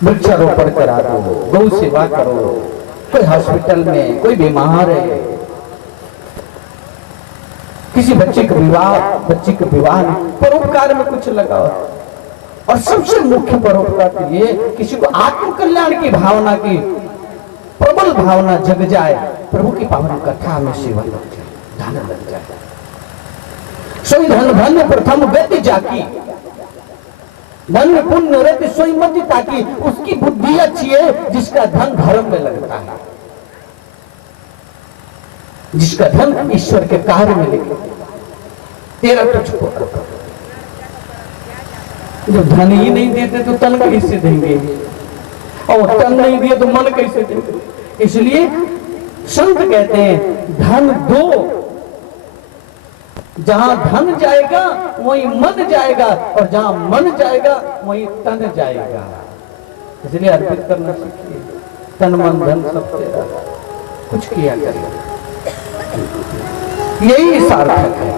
वृक्षारोपण करा दो, गौ सेवा करो, कोई हॉस्पिटल में कोई बीमार है, किसी बच्चे का विवाह, परोपकार में कुछ लगाओ। और सबसे मुख्य परोपकार तो ये, किसी को आत्म कल्याण की भावना की प्रबल भावना जग जाए, प्रभु की पावन कथा में सेवा लग जाए, धन लग जाए। सोई धन धन्य प्रथम गति जाकी, धन्य पुण्य रति सोई मति ताकी। उसकी बुद्धि अच्छी है जिसका धन धर्म में लगता है, जिसका धन ईश्वर के कार्य में लगे। तेरा तुझको अर्पण। जब धन ही नहीं देते तो तन कैसे देंगे, और तन नहीं दिए तो मन कैसे देंगे। इसलिए संत कहते हैं धन दो, जहां धन जाएगा वहीं मन जाएगा, और जहां मन जाएगा वहीं तन जाएगा। इसलिए अर्पित करना सीखिए। तन मन धन सब तेरा, कुछ किया करिए, यही सार्थक है।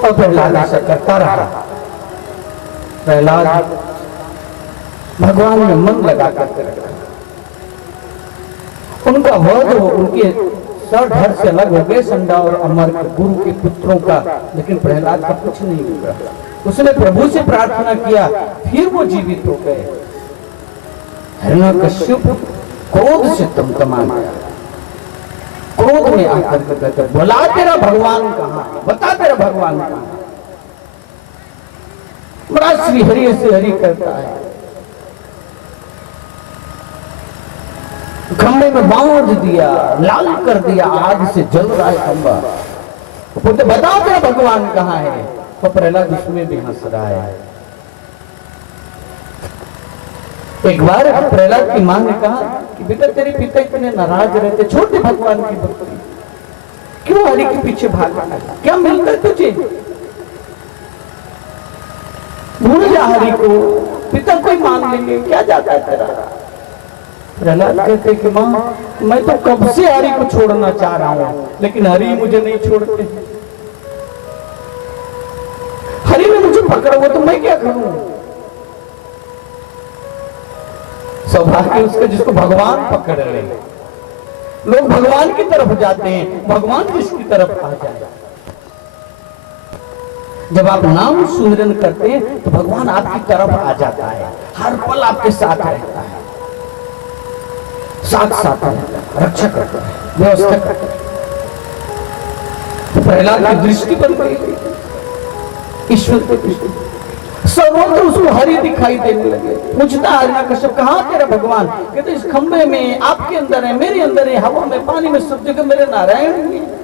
और प्रहलाद ऐसा करता रहा। प्रहलाद भगवान में मन लगा करके रखा। उनका वध उनके सर धड़ से अलग हो गए, संडा और अमर गुरु के पुत्रों का, लेकिन प्रहलाद का कुछ नहीं हुआ। उसने प्रभु से प्रार्थना किया, फिर वो जीवित हो गए। हिरण्यकश्यप क्रोध से तमतमा गया। क्रोध में आकर के कहते, बोला तेरा भगवान कहाँ है, बता तेरा भगवान कहाँ है। बड़ा श्री हरि से हरि करता है, खंबे में बांध दिया, लाल कर दिया, आग से जल रहा है खंबा। बोलते बताओ तेरा भगवान कहाँ है। तो प्रहलाद उसमें भी हंस रहा है। एक बार प्रहलाद की मां ने कहा कि बेटा तेरे पिता इतने नाराज रहते, छोड़ दे भगवान की भक्ति, क्यों हरि के पीछे भागना है, क्या मिलता है तुझे, भूल जा हरि को, पिता कोई मान लेंगे, क्या जाता है तेरा। प्रहलाद कहते कि मां मैं तो कब से हरि को छोड़ना चाह रहा हूं, लेकिन हरि मुझे नहीं छोड़ते, हरि ने मुझे पकड़ा हुआ, तो मैं क्या करूं। सौभाग्य उसका जिसको भगवान पकड़ ले। लोग भगवान की तरफ जाते हैं, भगवान जिसकी तरफ आ जाए। जब आप नाम सुमिरन करते हैं तो भगवान आपकी तरफ आ जाता है, हर पल आपके साथ रहता है, साथ साथ रक्षा करता है, व्यवस्था करता है। तो प्रहलाद की दृष्टि बन गई, ईश्वर की दृष्टि, सर्वत्र उसको हरि दिखाई देने लगे। पूछता हिरण्यकश्यप कहाँ तेरा भगवान। कहते इस खंबे में, आपके अंदर है, मेरे अंदर है, हवा में, पानी में, सब जगह मेरे नारायण भी है।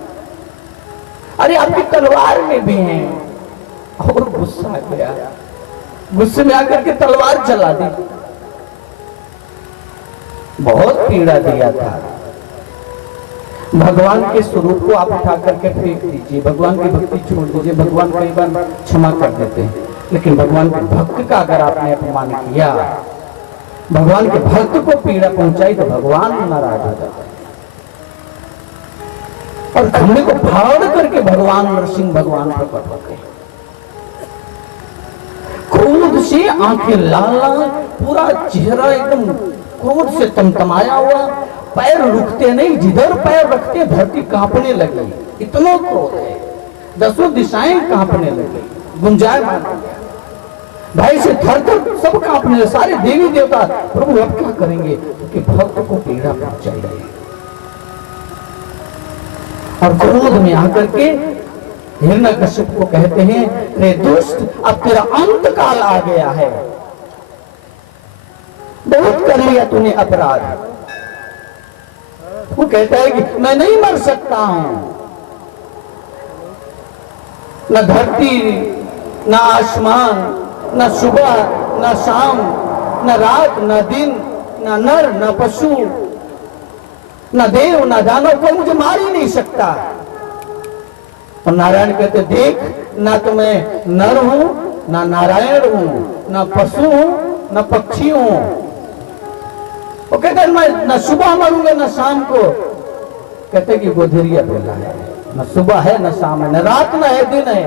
अरे आपकी तलवार में भी हैं। और गुस्सा आ गया, गुस्से में आकर के तलवार चला दी, बहुत पीड़ा दिया था। भगवान के स्वरूप को आप उठा करके फेंक दीजिए, भगवान की भक्ति छोड़ दीजिए, भगवान कई बार क्षमा कर देते हैं, लेकिन भगवान के भक्त का अगर आपने अपमान किया, भगवान के भक्त को पीड़ा पहुंचाई, तो भगवान नाराज हो जाता है। और खंडे को फाड़ करके भगवान नरसिंह भगवान प्रकट होते हैं। क्रोध से आंखें लाल लाल, पूरा चेहरा एकदम क्रोध से तमतमाया हुआ, पैर रुकते नहीं, जिधर पैर रखते धरती कांपने लगी, इतना क्रोध है, 10 दिशाएं कांपने लगी, गुंजायमान हो गया। भाई से थर थर सब कांपने लगे, सारे देवी देवता, प्रभु अब क्या करेंगे, क्योंकि भक्त को पीड़ा पहुंचाई है। और क्रोध में आकर के हिरण्यकश्यप को कहते हैं, रे दुष्ट, अब तेरा अंत काल आ गया है, बहुत कर लिया तूने अपराध। वो कहता है कि मैं नहीं मर सकता हूं, न धरती, न आसमान, न सुबह, न शाम, न रात, न दिन, न नर, न पशु, न देव, न दानव, कोई मुझे मार ही नहीं सकता। और नारायण कहते, देख, ना तो मैं नर हूं, ना नारायण हूं, ना पशु हूं, न पक्षी हूं। वो कहते हैं मैं न सुबह मरूंगा न शाम को, कहते कि गोधरिया बेला है, न सुबह है न शाम है, न रात न है दिन है।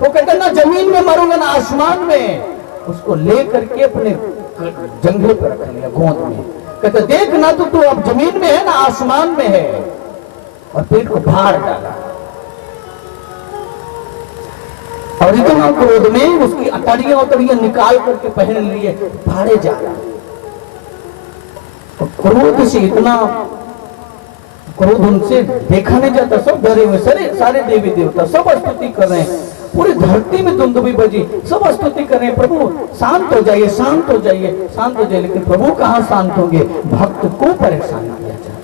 वो कहते न जमीन में मरूंगा न आसमान में। उसको लेकर के अपने जंघे पर रख लिया, गोद में। कहते देख ना तो तू अब जमीन में है ना आसमान में है, और पेट को फाड़ डाला। और इतना क्रोध में उसकी अतड़ियां उतड़ियां निकाल करके पहन लिए, फाड़े जा रहा। क्रोध से इतना, क्रोध उनसे देखा नहीं जाता, सब डरे हुए, सारे देवी देवता सब स्तुति कर रहे हैं, पूरी धरती में दुंदुभी बजी, सब स्तुति कर रहे हैं, प्रभु शांत हो जाइए, शांत हो जाइए, शांत हो जाइए। लेकिन प्रभु कहां शांत होंगे, भक्त को परेशान किया जाए।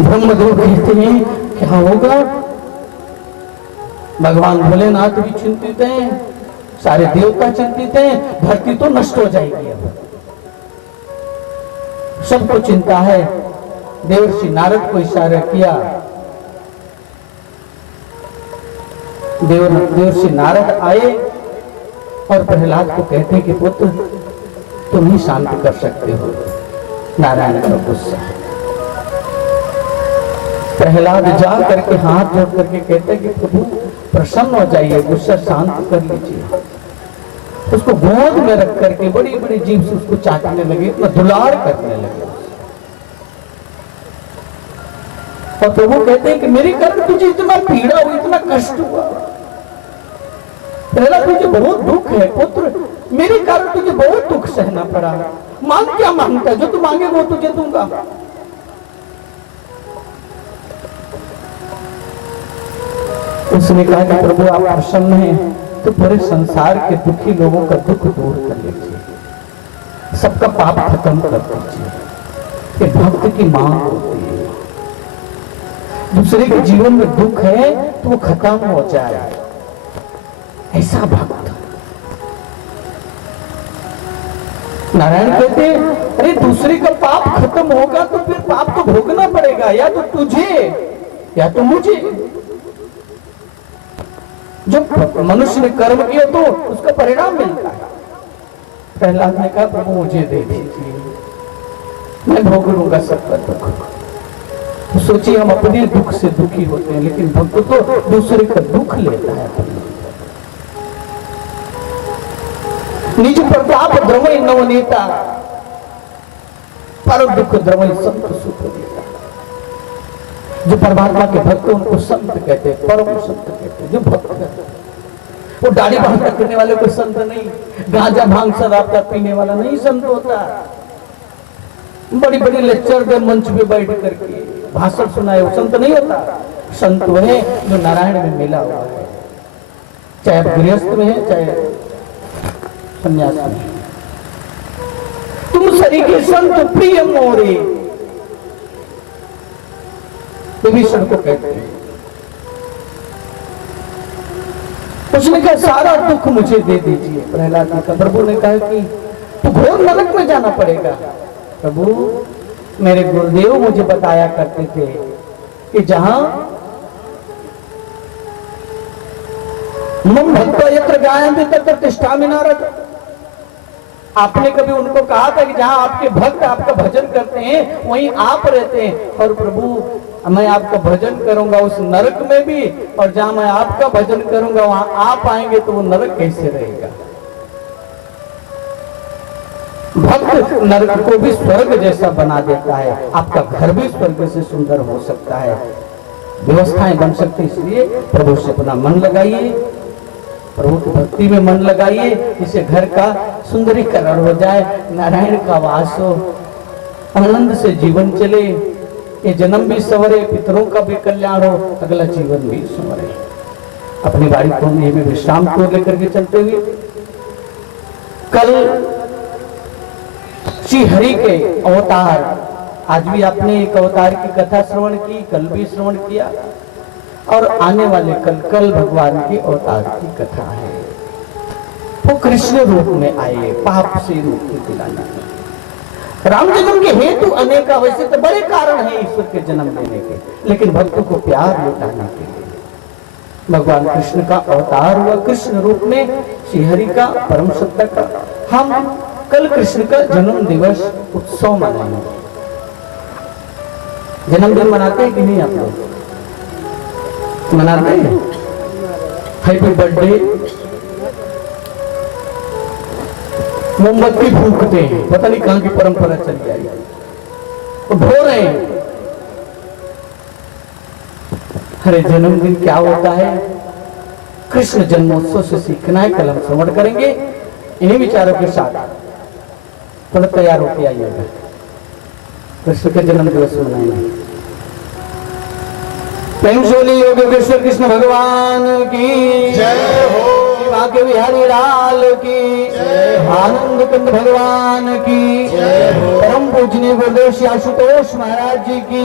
ब्रह्मदेव कहते हैं क्या होगा, भगवान भोलेनाथ भी चिंतित हैं, सारे देवता चिंतित हैं, धरती तो नष्ट हो जाएगी। अब सबको चिंता है। देवर्षि नारद को इशारा किया, देवर्षि नारद आए और प्रहलाद को कहते हैं कि पुत्र तुम ही शांत कर सकते हो नारायण का गुस्सा। प्रहलाद जा करके हाथ जोड़ करके कहते हैं कि प्रभु प्रसन्न हो जाइए, गुस्सा शांत कर लीजिए। उसको गोद में रख करके बड़ी बड़ी जीभ से उसको चाटने लगे, इतना दुलार करने लगे। और प्रभु कहते हैं कि मेरे कारण तुझे इतना पीड़ा हुई, इतना कष्ट हुआ, पहला तुझे बहुत दुख है पुत्र, मेरे कारण तुझे बहुत दुख सहना पड़ा। मांग क्या मांगता है, जो तू मांगे वो तुझे दूंगा। उसने कहा कि प्रभु आप प्रसन्न हैं तो पूरे संसार के दुखी लोगों का दुख दूर कर लीजिए, सबका पाप खत्म कर दीजिए। ये भक्त की मांग होती है। दूसरे के जीवन में दुख है तो वो खत्म हो जाए, ऐसा भक्त। नारायण कहते हैं अरे दूसरे का पाप खत्म होगा तो फिर पाप तो भोगना पड़ेगा, या तो तुझे या तो मुझे। जो मनुष्य ने कर्म किया तो उसका परिणाम मिलता है। प्रहलाद ने कहा प्रभु मुझे दे दीजिए, मैं भोग लूंगा सबका दुख। तो सोचिए हम अपने दुख से दुखी होते हैं, लेकिन भक्त तो दूसरे का दुख लेता है। निज प्रताप द्रमय नवनीता, पर दुख द्रमय संत सुख देता। जो परमात्मा के भक्त उनको संत कहते हैं, परम संत कहते हैं। जो भक्त है वो दाढ़ी बांध रखने वाले को संत नहीं, गांजा भांग शराब पीने वाला नहीं संत होता। बड़ी बड़ी लेक्चर दे मंच पे बैठ करके भाषण सुनाए वो संत नहीं होता। संत वो है जो नारायण में मिला हुआ है, चाहे गृहस्थ में है चाहे संन्यास में। तुम सरी के संत प्रिय मोरे, विभीषण को कहते हैं उसने कहा सारा दुख मुझे दे दीजिए। प्रहलाद ने कहा, प्रभु ने कहा कि तो घोर नरक में जाना पड़ेगा। प्रभु, मेरे गुरुदेव मुझे बताया करते थे कि जहां मम भक्त यत्र गायन्ति तत्र तिष्ठामि नारद। आपने कभी उनको कहा था कि जहां आपके भक्त आपका भजन करते हैं वहीं आप रहते हैं, और प्रभु मैं आपका भजन करूंगा उस नरक में भी, और जहां मैं आपका भजन करूंगा वहां आप आएंगे तो वो नरक कैसे रहेगा। भक्त नरक को भी स्वर्ग जैसा बना देता है, आपका घर भी स्वर्ग से सुंदर हो सकता है, व्यवस्थाएं बन सकती। इसलिए प्रभु से अपना मन लगाइए, प्रभु की भक्ति में मन लगाइए, जिससे घर का सुंदरीकरण हो जाए, नारायण का वास हो, आनंद से जीवन चले, ये जन्म भी संवरे, पितरों का भी कल्याण हो, अगला जीवन भी संवरे। अपनी बारी को में विश्राम को लेकर के चलते हुए कल श्री हरि के अवतार, आज भी आपने एक अवतार की कथा श्रवण की, कल भी श्रवण किया, और आने वाले कल भगवान के अवतार की कथा है। वो कृष्ण रूप में आए, पाप से मुक्ति दिलाने। राम जन्म के हेतु अनेक, वैसे तो बड़े कारण हैं ईश्वर के जन्म लेने के, लेकिन भक्तों को प्यार लौटाने के लिए भगवान कृष्ण का अवतार हुआ। कृष्ण रूप में श्रीहरि का परम सत्ता का हम कल कृष्ण का जन्म दिवस उत्सव मनाएंगे। जन्मदिन मनाते हैं कि नहीं आप लोग? मनाते हैं। हैप्पी बर्थडे, मोमबत्ती फूकते हैं, पता नहीं कहां की परंपरा चली आई, तो ढो रहे हैं। अरे जन्मदिन क्या होता है? कृष्ण जन्मोत्सव से सीखना है। कल हम श्रवण करेंगे इन्हीं विचारों के साथ। थोड़ा तैयार होके आइएगा, कृष्ण के जन्म दिवस मनाएंगे। प्रेम शोली योगेश्वर कृष्ण भगवान की जय हो। भाग्य विहारी लाल की जय, आनंद कंद भगवान की जय, परम पूजनीय गुरुदेव श्री आशुतोष महाराज जी की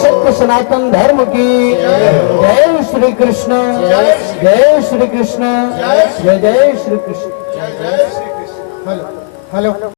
सत्य सनातन धर्म की जय श्री कृष्ण, जय श्री कृष्ण, जय जय श्री कृष्ण, जय श्री कृष्ण। Hello hello.